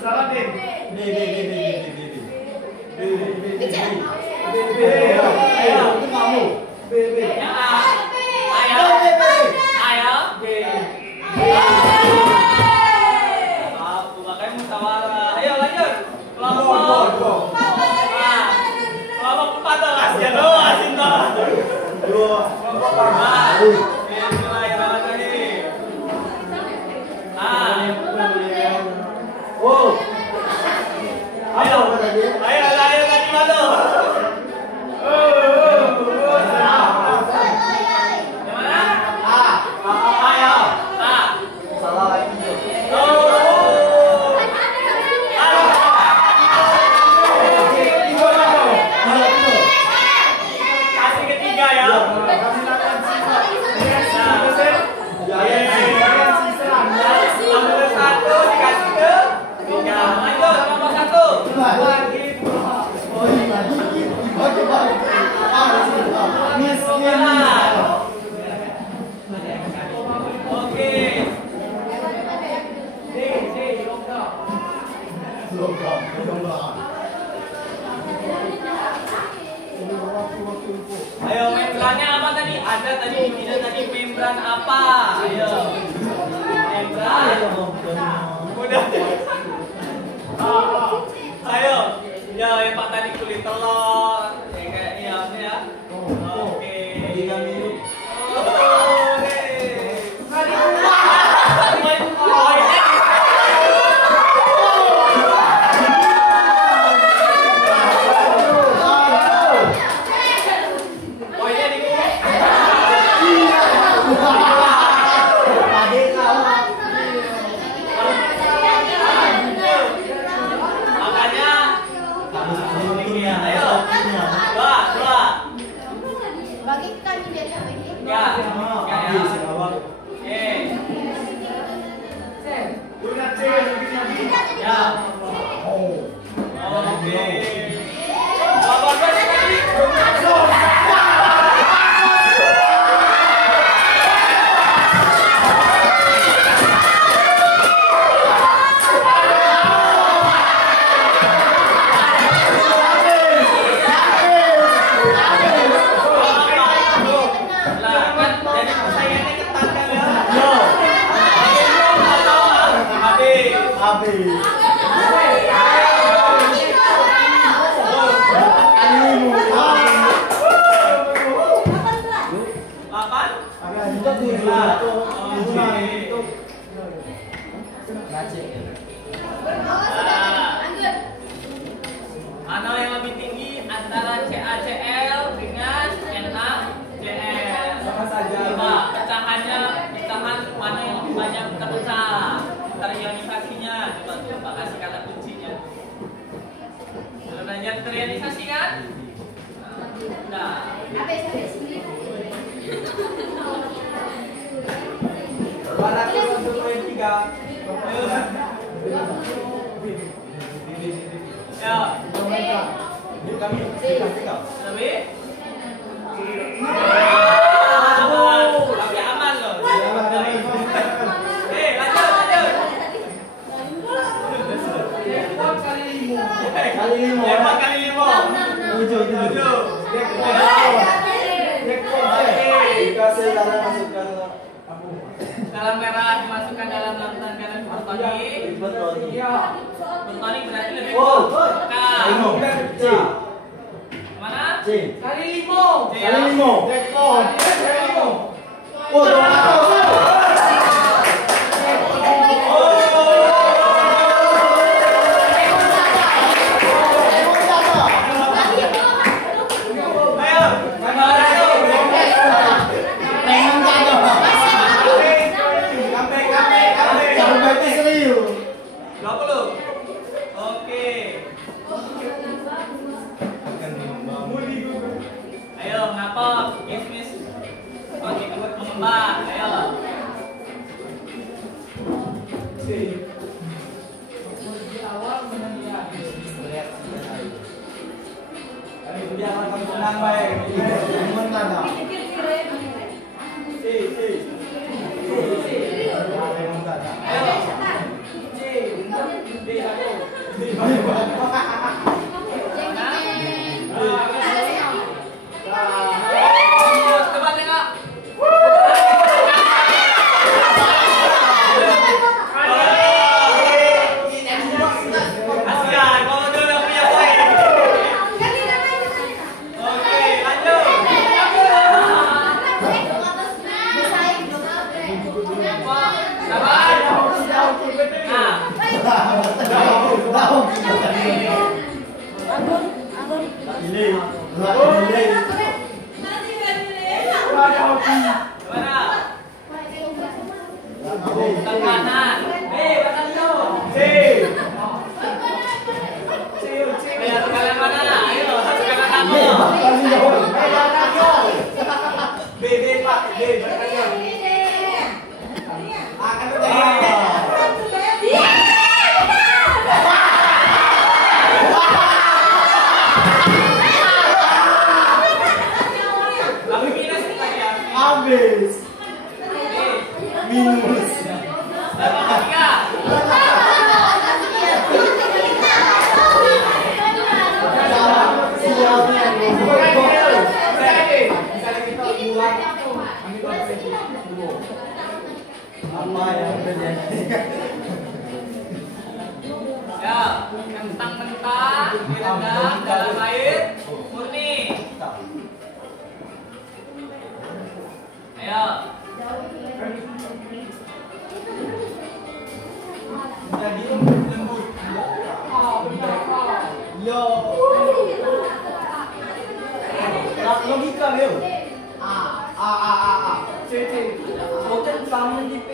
Salah deh. B. Ayo, itu kamu. BB. Yang A. Ayo. Ayo. Aku makanya musyawarah. Ayo lanjut. Kelompok. Kelompok 14 ya lo asin toh. 2. Bismillahirrahmanirrahim tadi. Oh. Ayo tadi mana? Yang mana? Ayo. Salah lagi. Kasih ketiga ya. Satu dikasih ke 3. Lanjut nomor 1. Oke. Ayo membrannya apa tadi? Ada tadi tidak tadi membran apa? Ayo. Membran. Ya. Oke. Bapak tadi. Mana yang lebih tinggi antara CACL dengan NaCl? Sama saja. Coba pecahan mana yang lebih banyak terpecah? Terianisasinya, coba kasih kata kuncinya. Sudah belajar terianisasi kan? Nah, Barat 1.3. ya, Kami tapi tapi aman loh. Lanjut. kali 5. Lempar kali 5. 7. Dikasih darah masukkan Dalam merah dimasukkan dalam larutan garam bertonik. Bertonik berarti lebih C. mana? C. Kali 5. Kali 5. Oh, Ayo ngapok, kismis, pakai pengembang, ayo. Dia akan tenang baik. Menang. Coba tengok. Kasihan, kalau dia udah punya poin. Oke, lanjut. Sabar. Tekanan. Ayo, tekanan mana? Ayo, tekanan kamu. Pak. Akan Kamu minus kita ya. habis. Minus. Tiga. Apa yang terjadi? Ya, kentang mentah direndam dalam air murni. Ayo. Jadi lembut. Yo. Logika Leo. C. Bukan sama di P.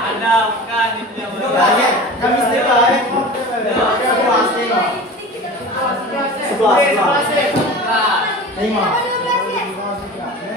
Ada bukan itu yang Banyak. Kami setelah pasti. 11. 5.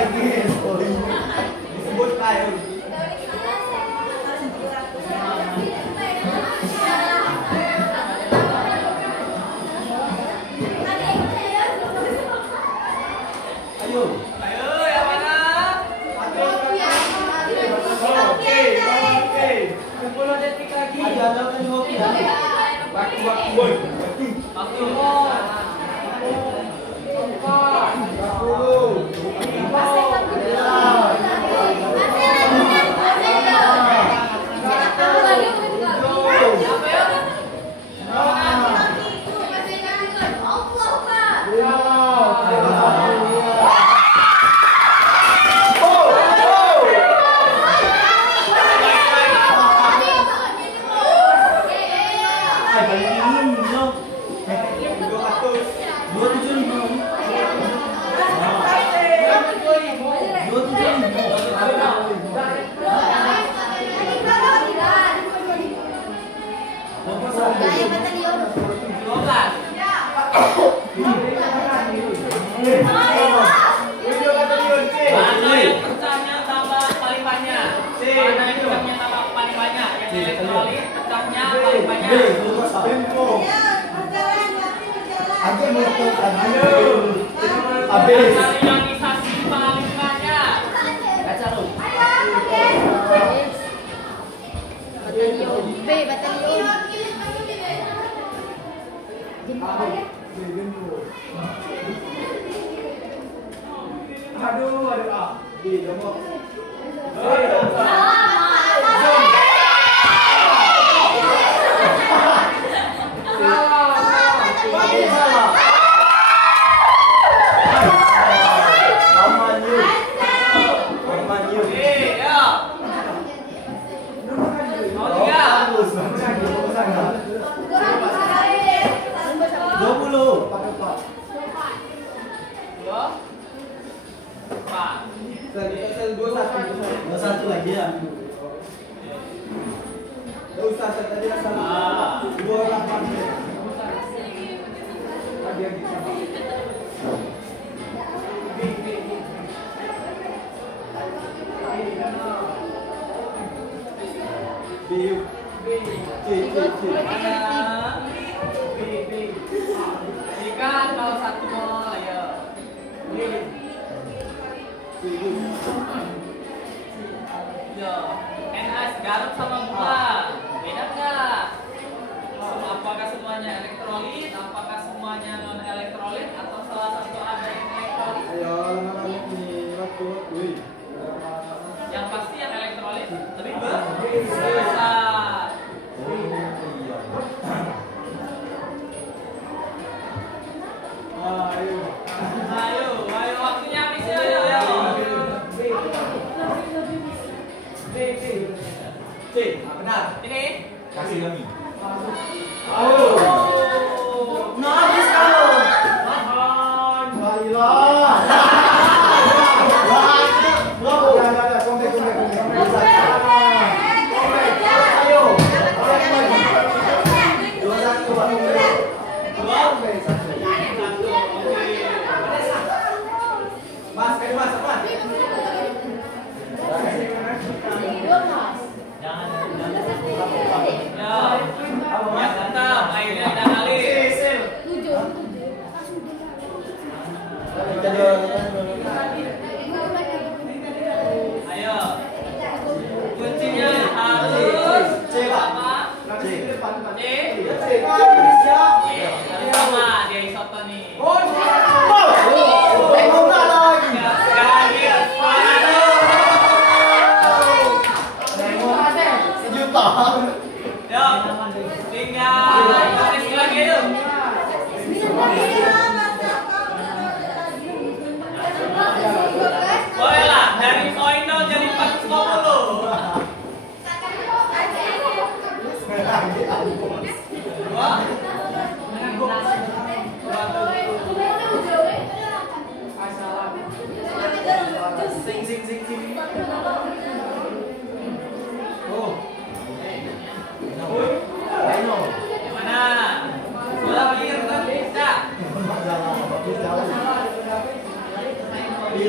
lagi. Disebut kayu. Ayo. Ayo, yang mana? Oke. 10 detik lagi. Ada kan hoki ya? Waktu boy. Waktu. 21 lagi ya. Ustaz tadi asal 28. Ikan kalau satu gol ya. Yo, NS Garut sama gula beda nggak? Apakah semuanya elektrolit? Apakah semuanya non elektrolit? Atau salah satu ada yang elektrolit? Ayo, ini waktu. Yang pasti yang elektrolit lebih besar. Ayo, waktunya habis ya, ayo. C, benar. Ini Kasih lagi. Oh. Nah, habis kalau. Baiklah. Ayo. Mas, kayu mas, apa? Ya.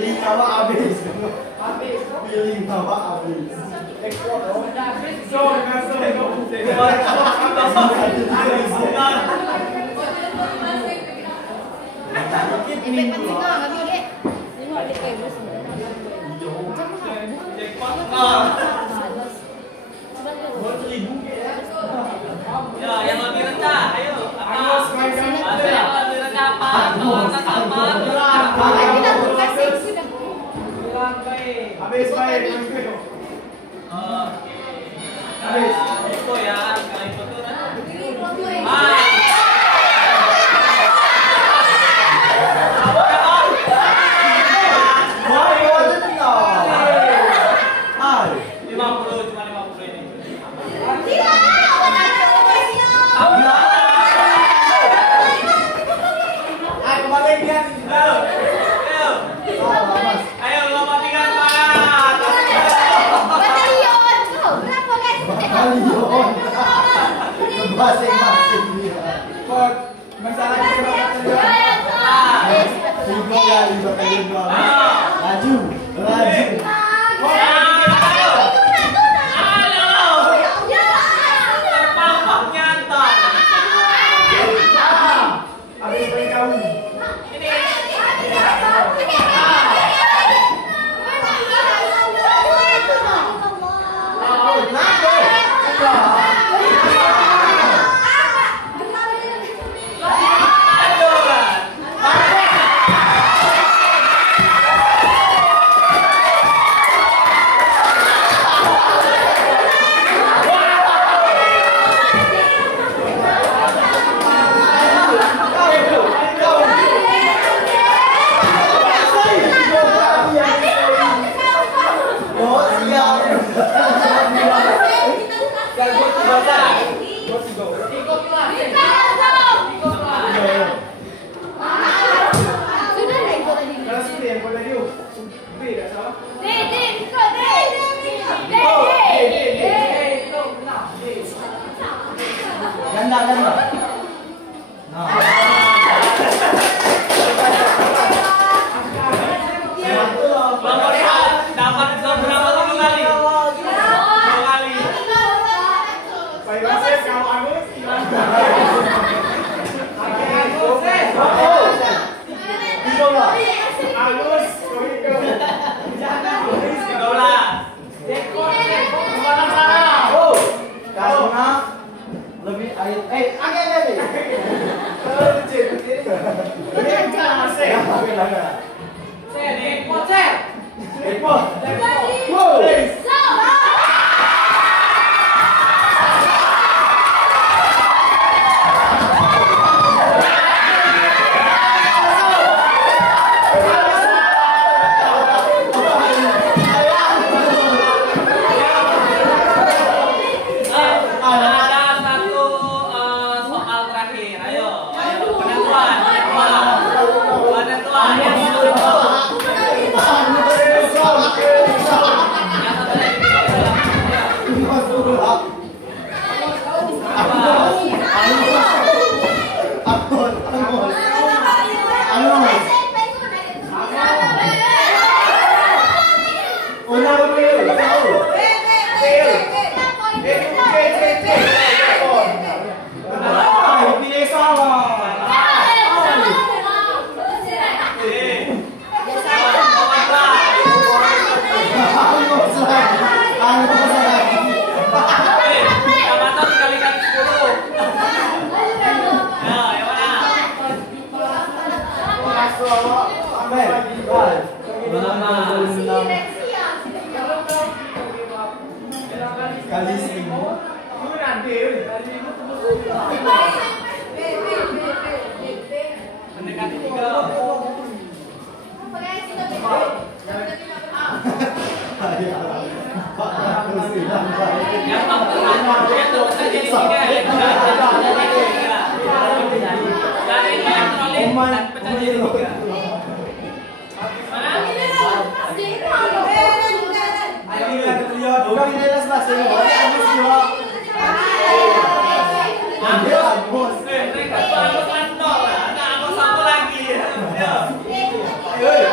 Feeling apa habis? Feeling apa habis? Ya, yang lebih rendah, ayo. Apa? Angus, main kamu. Ada yang lebih rendah apa? Kalau atas apa? Habis main. Habis. Itu ya, sekali foto kan. Wah, itu Hai. 50, cuma 50 ini. Ayo balik dia. Ayo. Ayo lompatkan semangat. Batalion. Masing-masing dia. Kok masalah kita tiga kali batalion dua. Laju. Habis main kamu. Ganda. Dapat berapa tuh kali? 2 kali. Lebih air. Agak. Ada satu soal terakhir. Ayo. Penentuan. Kali 1000. Mendekati 3. Yang Hey!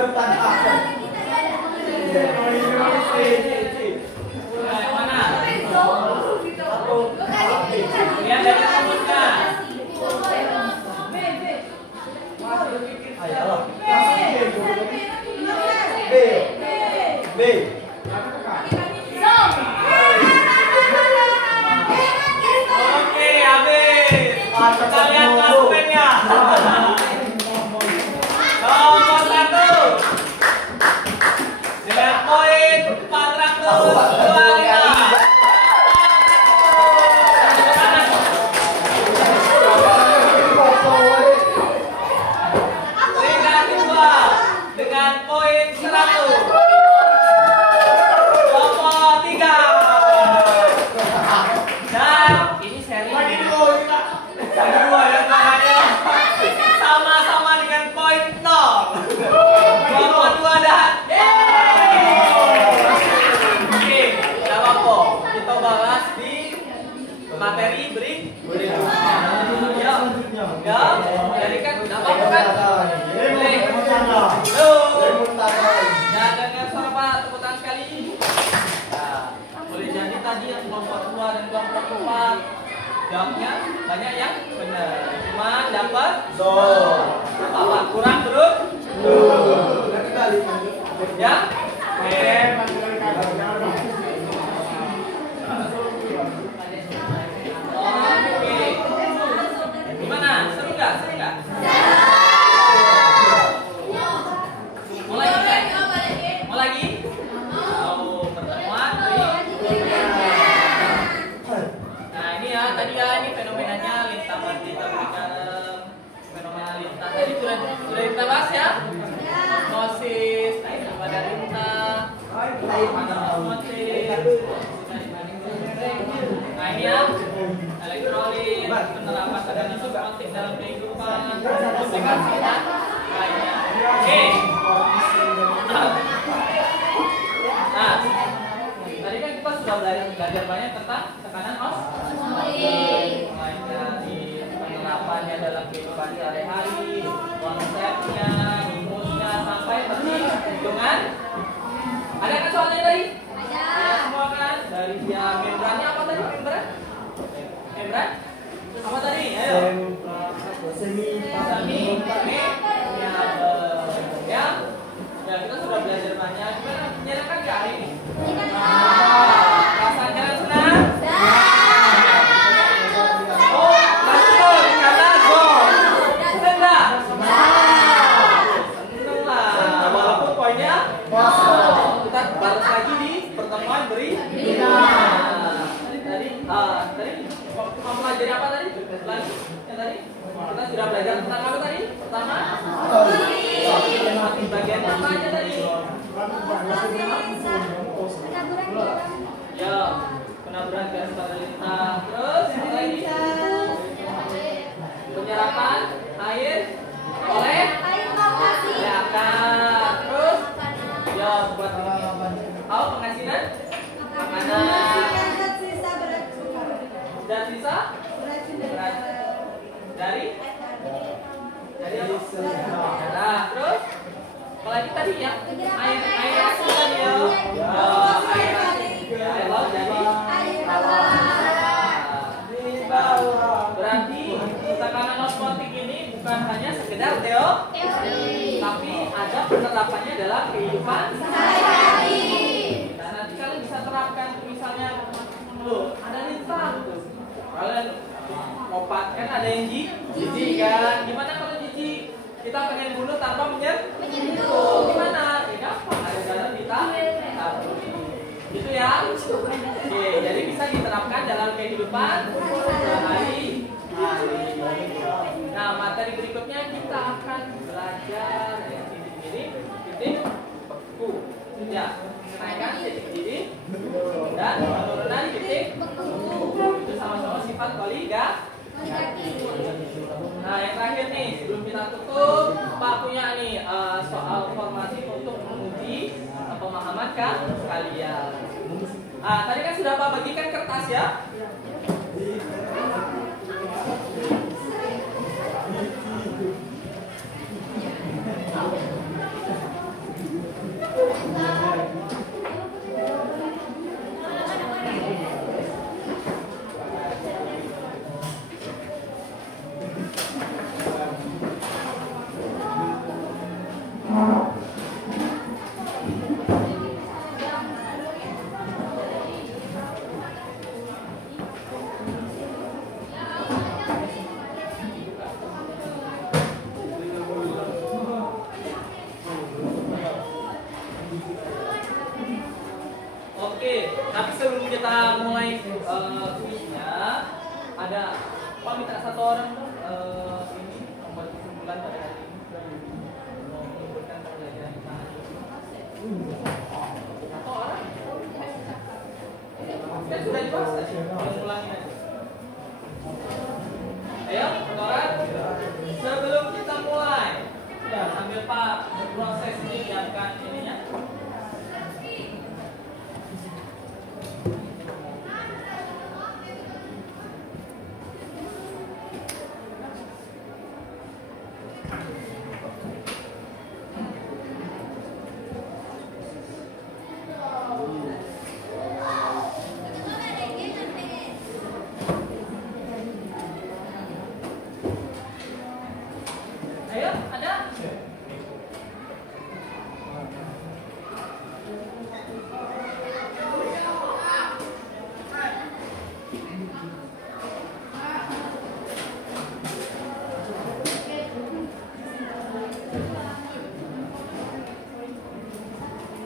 barusan apa? Yang mana? Lihat dari rumusnya. Ayolah. B. Oke, habis. Kita lihat klasmennya. Nomor 1 dengan poin 425. Peringkat kedua dengan poin 100. Nomor 3. Dan ini seri kedua ya namanya. Sama-sama dengan poin 0. Nomor 2 dan oke, tidak apa-apa. Kita bahas di materi berikutnya. Ya, jadi kan tidak apa-apa kan? Boleh. Nah, dengan suara Pak, tepuk tangan sekali. Nah, boleh jadi tadi yang kelompok 2 dan kelompok 4 jawabnya banyak yang benar. Cuma dapat apa? Kurang terus? Ya? Oke. Oke. Gimana? Seru nggak? Seru nggak? Mau lagi nggak? Mau lagi? Mau pertemuan? Nah ini ya, tadi ya, ini fenomenanya lintah vertikal. Fenomena lintah tadi sudah kita bahas ya. Osmosis, pada lintah, ada osmosis. Nah ini ya, elektrolit, penerapan tekanan osmotik dalam kehidupan, aplikasi dan lainnya. Oke. Nah, tadi kan kita sudah belajar banyak tentang tekanan osmotik, mulai dari penerapannya dalam kehidupan sehari-hari, konsepnya, rumusnya, sampai perhitungan. Ada kan soalnya tadi? Ada semua kan? Dari dia membrannya apa tadi? Membran? Apa tadi? Ayo. Semi. Ya. Ya, kita sudah belajar banyak. Gimana? Menyenangkan nggak hari ini? Rasanya senang? Oh, betul. Karena gol. Senang nggak? Senang lah. Walaupun poinnya kita balas lagi di pertemuan berikutnya. Tadi mau pelajari apa tadi? Lagi yang tadi kita sudah belajar tentang apa tadi? Pertama, bagian apa aja tadi? Ya, penaburan garis pada lintah. Terus apa lagi? Penyerapan air oleh reaktor. Terus ya buat pengasinan makanan dan sisa dari nah terus apalagi tadi ya air asu tadi ya air laut jadi berarti tekanan osmotik ini bukan hanya sekedar teori tapi ada penerapannya dalam kehidupan sehari-hari. Nah nanti kalian bisa terapkan misalnya ada lintah tuh kalian opat kan ada yang jijik kan? Gimana kalau jijik? Kita pengen bunuh tanpa menyentuh. Gimana? Ya gampang, ada jalan kita gitu ya. Oke, jadi bisa diterapkan dalam kehidupan sehari-hari. Nah, materi berikutnya kita akan belajar dari titik beku. Ya, kenaikan titik dan penurunan titik itu sama-sama sifat koligatif. Nah yang terakhir nih sebelum kita tutup Pak punya nih soal formasi untuk menguji pemahaman kalian. Tadi kan sudah Pak bagikan kertas ya. kuisnya ada. Pak minta satu orang tuh ini membuat kesimpulan pada hari ini. Mau menyimpulkan pembelajaran kita hari ini. Satu orang. Ya sudah dibahas tadi. Mengulangi aja. Ayo, satu orang. Sebelum kita mulai, ya sambil Pak berproses ini siapkan ininya. Ayo, ada?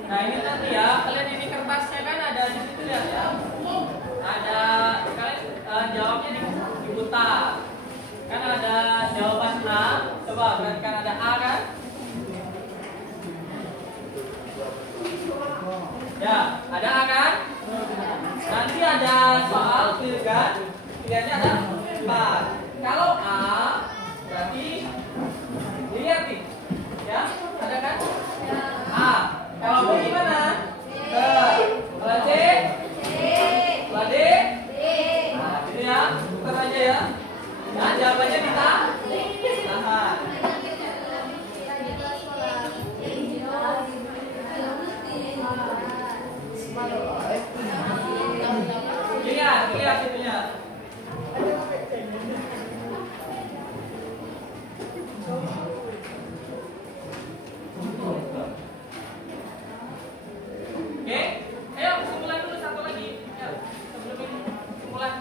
Nah ini nanti ya, kalian ini kertasnya kan ada di situ lihat ya. Ada kalian jawabnya di buta. Kan ada jawaban A, coba berarti kan ada A kan? Ya, ada A kan? Nanti ada soal pilihan, pilihannya ada 4. Kalau A, berarti dilihat nih, ya, ada kan? A. Kalau B gimana? B. Kalau C? Kalau D? Nah, gitu ya, putar aja ya. Nah, jawabannya kita tahan. Lihat itunya. Oke, ayo kesimpulan dulu satu lagi. Ya, sebelum ini kesimpulan.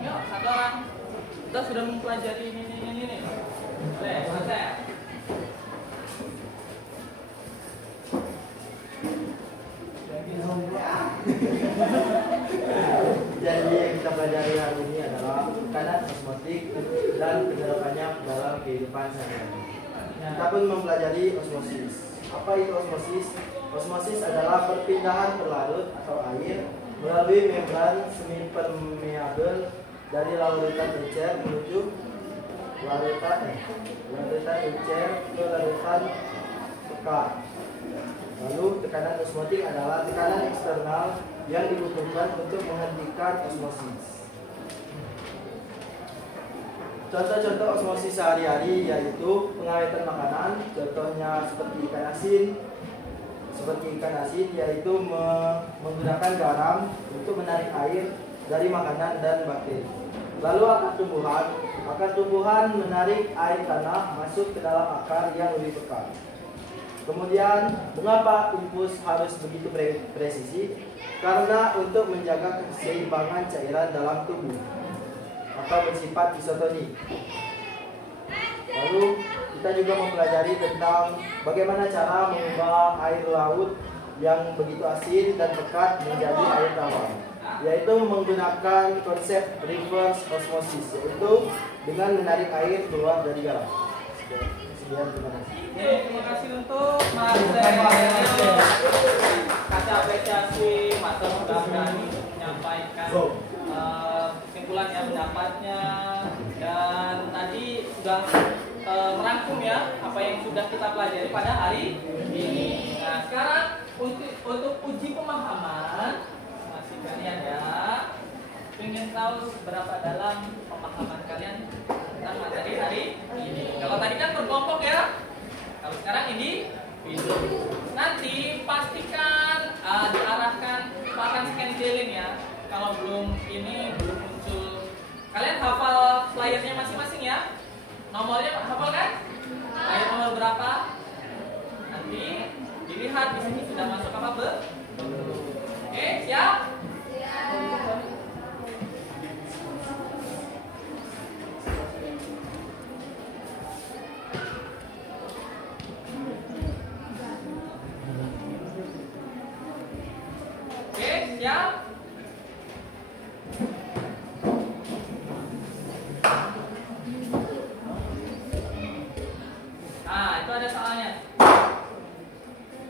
Yuk, satu orang. Kita sudah mempelajari ini. Boleh, selesai. Jadi yang kita pelajari hari ini adalah tekanan osmotik dan penerapannya dalam kehidupan sehari-hari. Kita pun mempelajari osmosis. Apa itu osmosis? Osmosis adalah perpindahan berlarut atau air melalui membran semi permeabel dari larutan encer menuju larutan encer ke larutan pekat. Lalu tekanan osmotik adalah tekanan eksternal yang dibutuhkan untuk menghentikan osmosis. Contoh-contoh osmosis sehari-hari yaitu pengawetan makanan, contohnya seperti ikan asin yaitu menggunakan garam untuk menarik air dari makanan dan bakteri. Lalu akar tumbuhan menarik air tanah masuk ke dalam akar yang lebih pekat. Kemudian, mengapa infus harus begitu presisi? Karena untuk menjaga keseimbangan cairan dalam tubuh atau bersifat isotonik. Lalu kita juga mempelajari tentang bagaimana cara mengubah air laut yang begitu asin dan pekat menjadi air tawar, yaitu menggunakan konsep reverse osmosis, yaitu dengan menarik air keluar dari garam. Sekian, terima kasih. Terima kasih untuk Mas Kaca apresiasi Mas sudah berani menyampaikan kesimpulan yang pendapatnya, dan tadi sudah merangkum ya apa yang sudah kita pelajari pada hari ini. Nah sekarang untuk uji pemahaman masih kalian ya, ingin tahu seberapa dalam pemahaman kalian tentang materi hari ini. Kalau tadi kan berkelompok ya, kalau sekarang individu. Nanti pastikan diarahkan akan scanning ya. Kalau belum muncul, kalian hafal flyernya masing-masing ya. Nomornya hafal kan? Flyer nomor berapa? Nanti dilihat di sini sudah masuk apa Oke, siap? atau ada soalnya?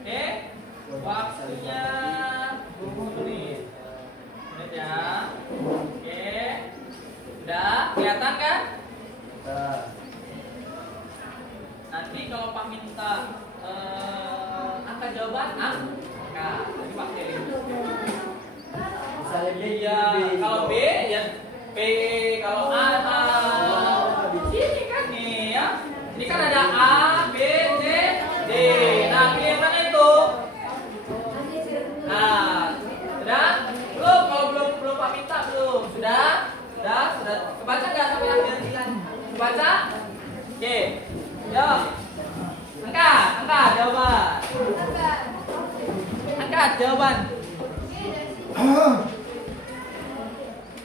Oke, waktunya 20 menit. Menit ya. Oke, udah kelihatan kan? Nanti kalau Pak minta angka jawaban angka, nanti Pak kirim. Misalnya B, Iya, kalau B ya B, kalau A ini kan nih ya. Ini kan ada A, B, C, D. Nah, pilih yang mana itu? Nah, sudah? Belum, kalau belum Pak minta belum. Sudah? Sudah. Kebaca nggak sampai akhir kita? Kebaca? Oke. Yuk. Angkat jawaban. Angkat jawaban.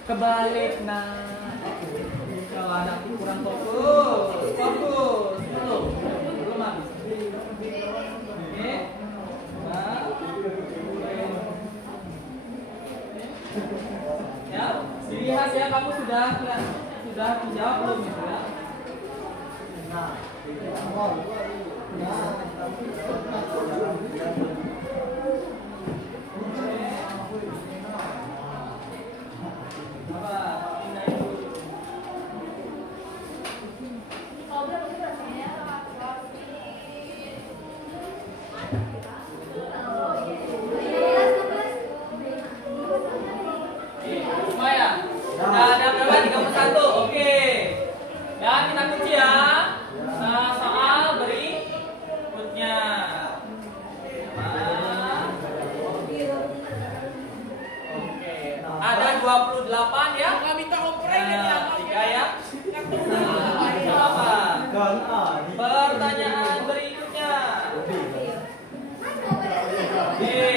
Kebalik nah. Kalau anakku kurang fokus. Belum habis. Oke. Nah. Ya, dilihat ya kamu sudah menjawab belum gitu ya? Nah, Semua ya? Udah ada berapa? 31. Oke. Ya, kita kunci ya. Nah, soal berikutnya. Oke. Ada 28 ya? Nggak minta oprek ya? 3 ya? Nggak apa? Pertanyaan berikutnya. Oke.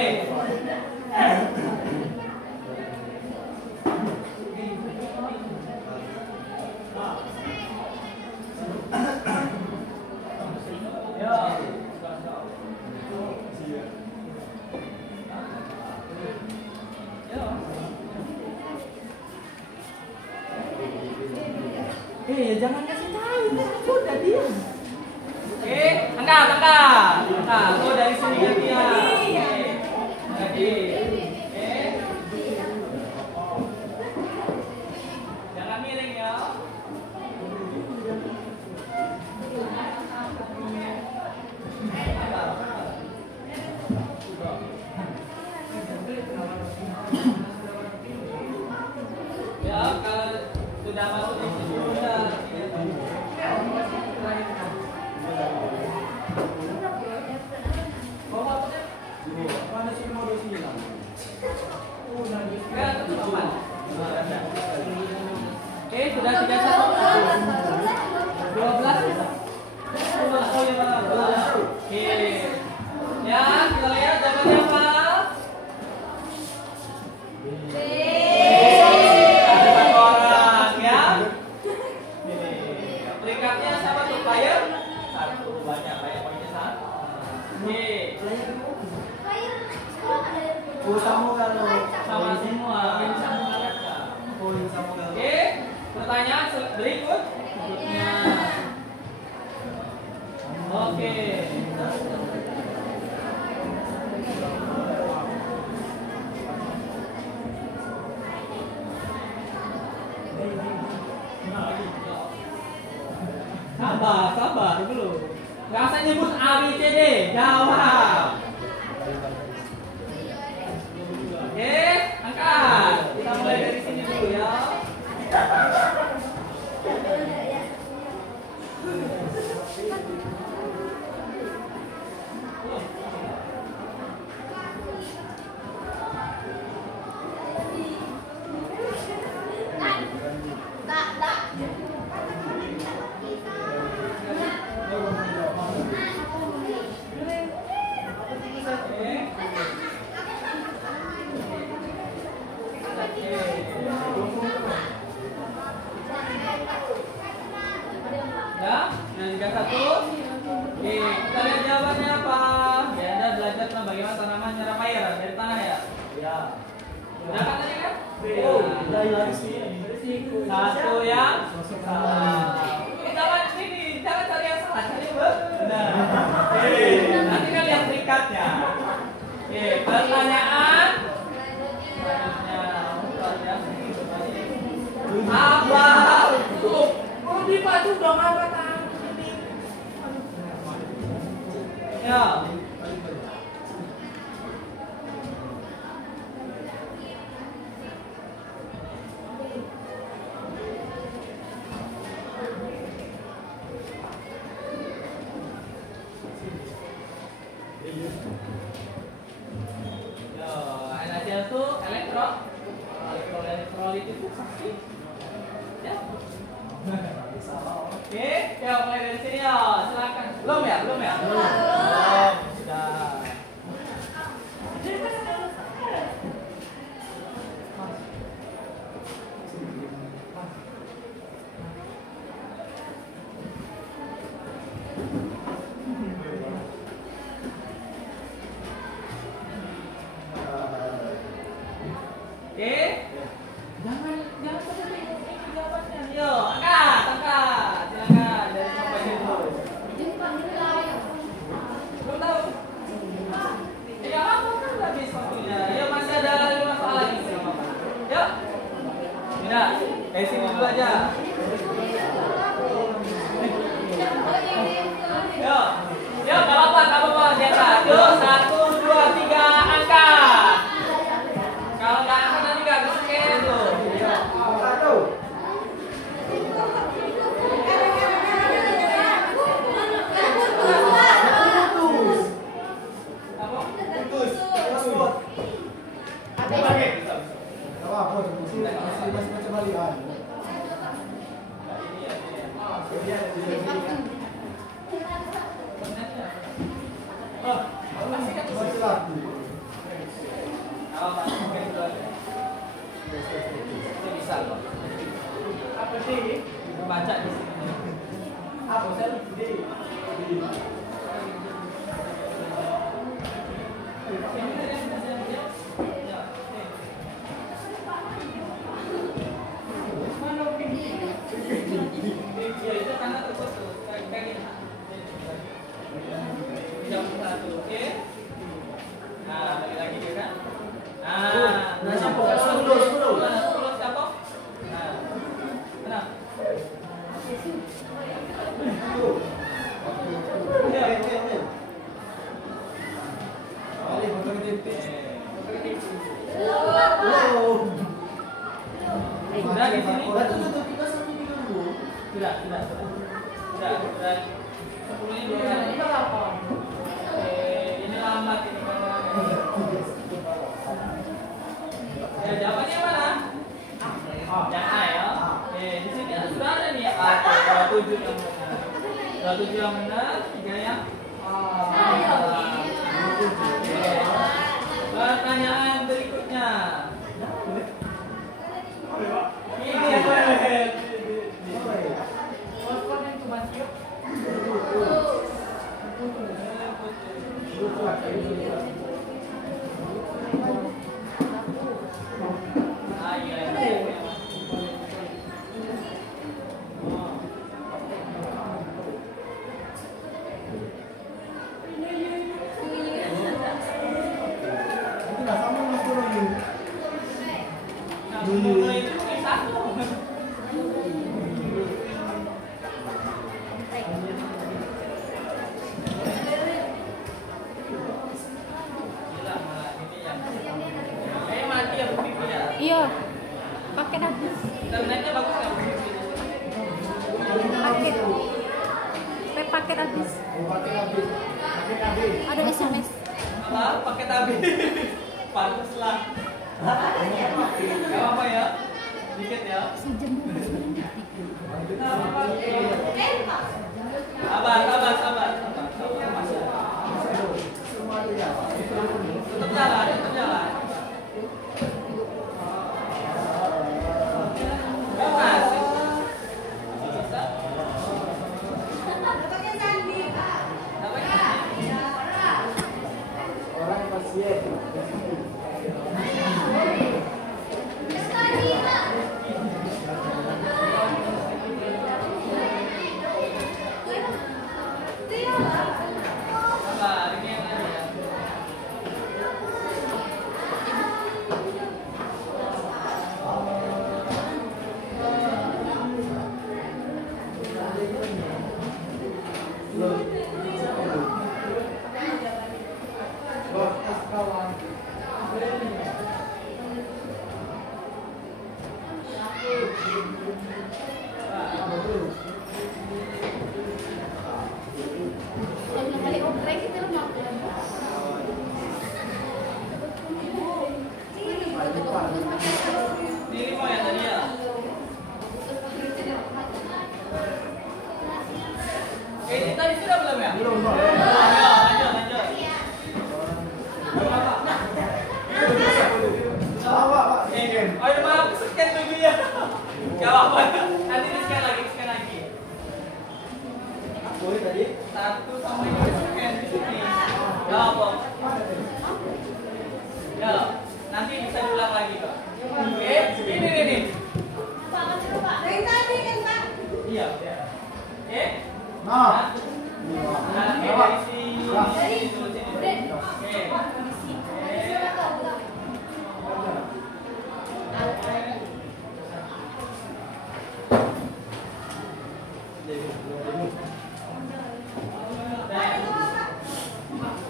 Jangan kasih tahu, sudah diam. Oke, angkat. Oh, dari sini ya dia. Oke. Jangan miring ya. Ya, kalau sudah masuk di sini sudah. Oke, sudah 31. 12. Oke. Ya, kita lihat jawabannya apa? Ada satu orang ya. Peringkatnya siapa tuh? Player? Satu. Banyak poinnya satu. Oke. Sama semua. Oke, pertanyaan berikutnya. Oke. Sabar dulu. Nggak usah nyebut A, B, C, D. Jawab. Oke, angkat. Kita mulai dari sini dulu ya. Ya, yang 31. Oke, kita lihat jawabannya apa. Ya, Anda belajar tentang bagaimana tanaman nyerap air dari tanah ya. Ya. Udah kan tadi kan? Oh, udah lagi sih. Satu yang salah. Jangan cari yang salah, cari yang benar. hebatnya. Oke, pertanyaan. Apa? Oh, dipacu dong apa tadi? Ya. NaCl itu elektrolit itu saksi. Ya. Oke, ya mulai dari sini ya. Silakan. Belum ya? Belum. Sudah. Oke. Jangan sampai jawabannya. Yo, angkat. Silakan dari siapa dulu. Belum tahu. Ya, apa kan habis waktunya. Ya masih ada 5 soal lagi. Yuk. Mina, dari sini dulu aja. Yuk. Yuk, enggak apa-apa, Jeta. Yuk, 1 2 3 angkat. Kalau nggak angkat nanti nggak kesekian tuh. Bisa loh. Apa sih? Baca di sini. Apa sih? Ya itu karena terputus kayak gini. Jam 1, oke? Nah, lagi dia kan? Nah, siapa? 10 siapa? Nah, tenang. Sudah di sini. Sudah. 10 ini dulu kan? Ini lambat ini karena. Ya, jawabannya mana? Yang A ya. Di sini sudah ada nih A. 27 yang benar. 27 yang benar, 3 yang pertanyaan berikutnya. Ini yang Iya. Paket habis. internetnya bagus nggak? Paket habis. Ada SMS. Apa? Paket habis. Pantes lah. Gak apa ya? Dikit ya. Sejam 12 menit. Sabar. Tetap jalan. Sabar, ini yang ada ya. Ini 5 ya tadi ya. Ini tadi sudah belum ya? Belum, Pak. Lanjut. Ayo maaf, scan dulu ya. Gak apa-apa. Nanti di scan lagi. Boleh tadi? 1 sama ini scan di sini. Ya apa? Ya, nanti bisa diulang lagi kok. Oke, ini. Dari tadi kan, Pak. Iya. Oke. Nah. Nah, ini dari sini. Oke.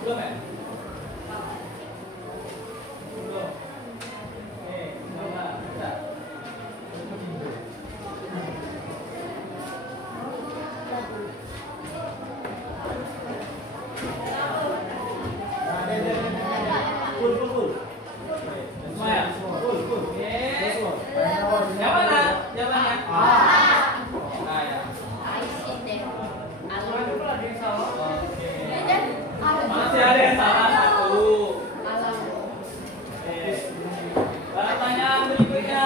Belum ya? Belum. Sama. Bisa. Full. Semua ya? Oke. Yang mana? Jawabannya? Nah, ya. Oke. Masih ada yang salah satu. Oke. Pertanyaan berikutnya.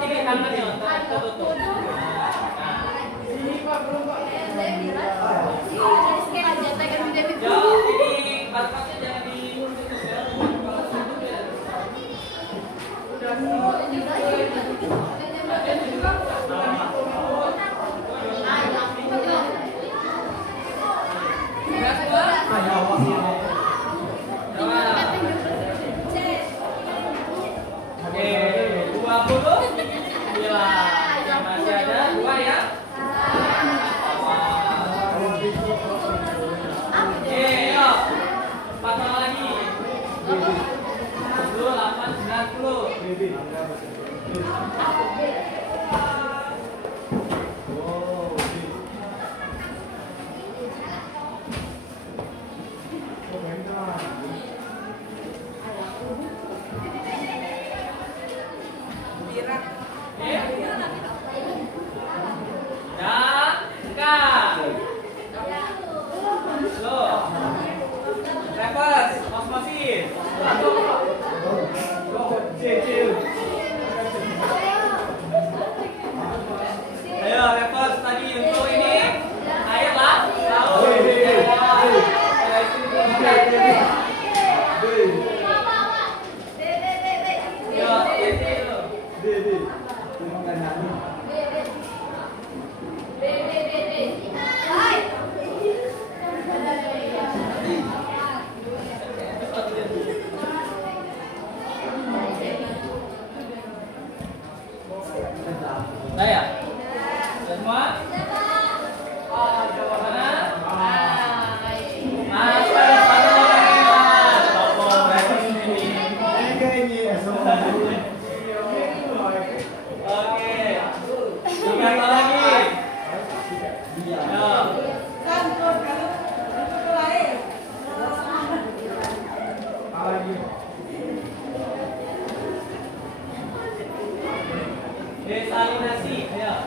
Ini tangannya tutup. Ya, ini barcode-nya jangan ditutup ya. Oke, 20. Gila, masih ada 2 ya. Oke, yuk. 4 orang lagi. 10, 8, 90. Ayo, reverse tadi untuk ini. Air lah, laut. Saya. Semua? Mana? Mas, pada satu orang. Tolong reverse ini. Oke. 3 lagi. Desalinasi, ya.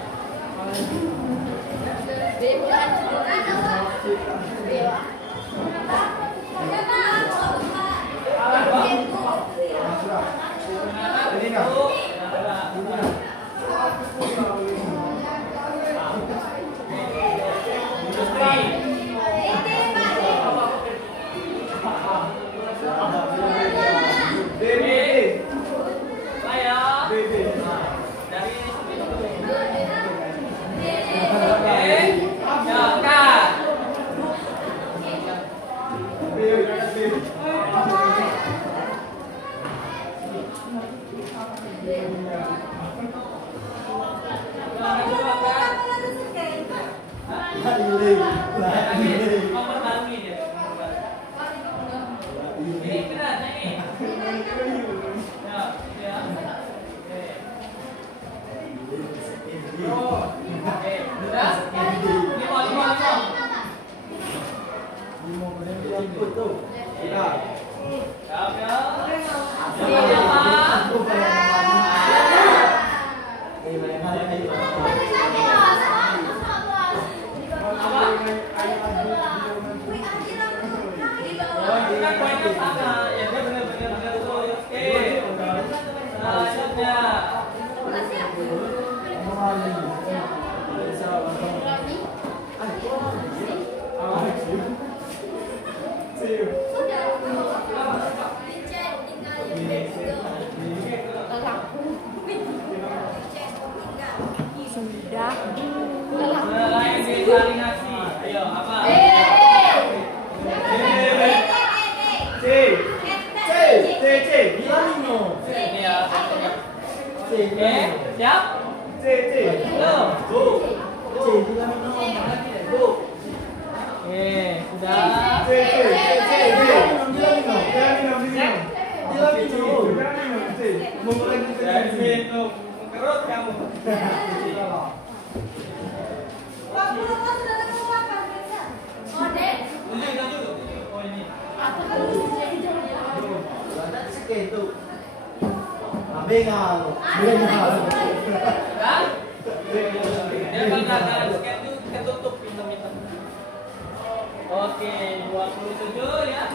Oke, 27 ya.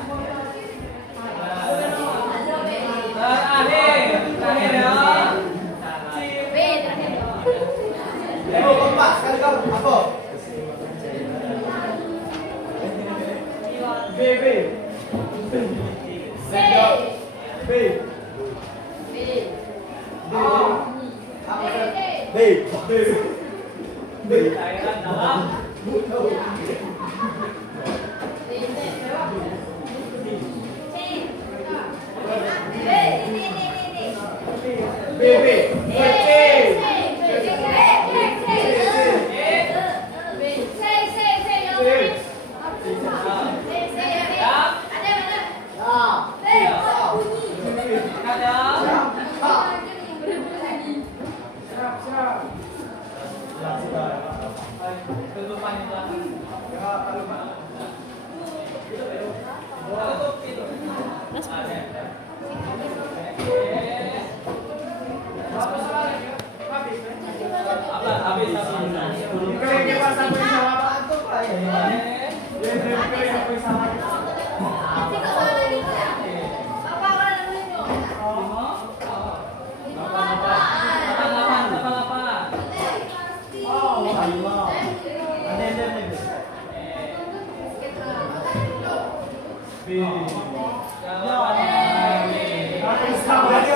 Terakhir ya. Kompak sekali kau apa? B. Cairan dalam Sama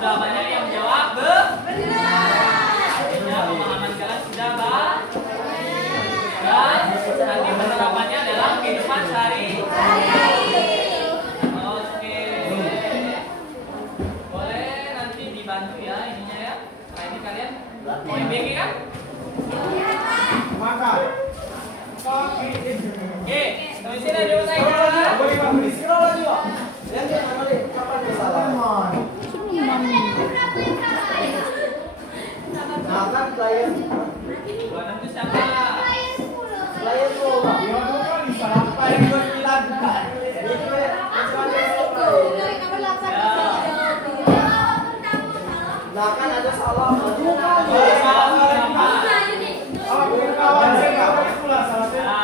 sudah banyak yang menjawab benar. Artinya pemahaman kalian sudah baik. Dan nanti penerapannya dalam kehidupan sehari-hari. Oke. Boleh nanti dibantu ya ininya ya. Nah ini kalian mau MBG kan? Maka. Oke, tulis sini dulu saya. Boleh Pak, tulis lagi Pak. Yang dia namanya kapan dia salah? Nah kan klien. Buat itu siapa? Klien tuh Pak. Ya dulu bisa apa yang 29 kan? Nah kan ada salah. Aduh kan. Kawan saya enggak boleh pula salah saya.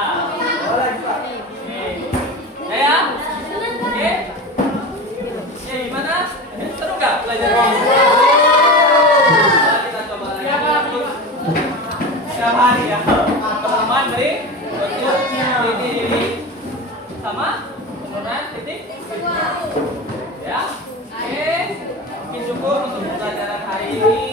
Boleh Pak. Ya. Oke. Ya gimana? Seru enggak pelajaran? Kita coba lagi. Setiap hari ya. Teman beri bentuk titik sama penurunan titik. Ya. Oke. Mungkin cukup untuk pelajaran hari ini.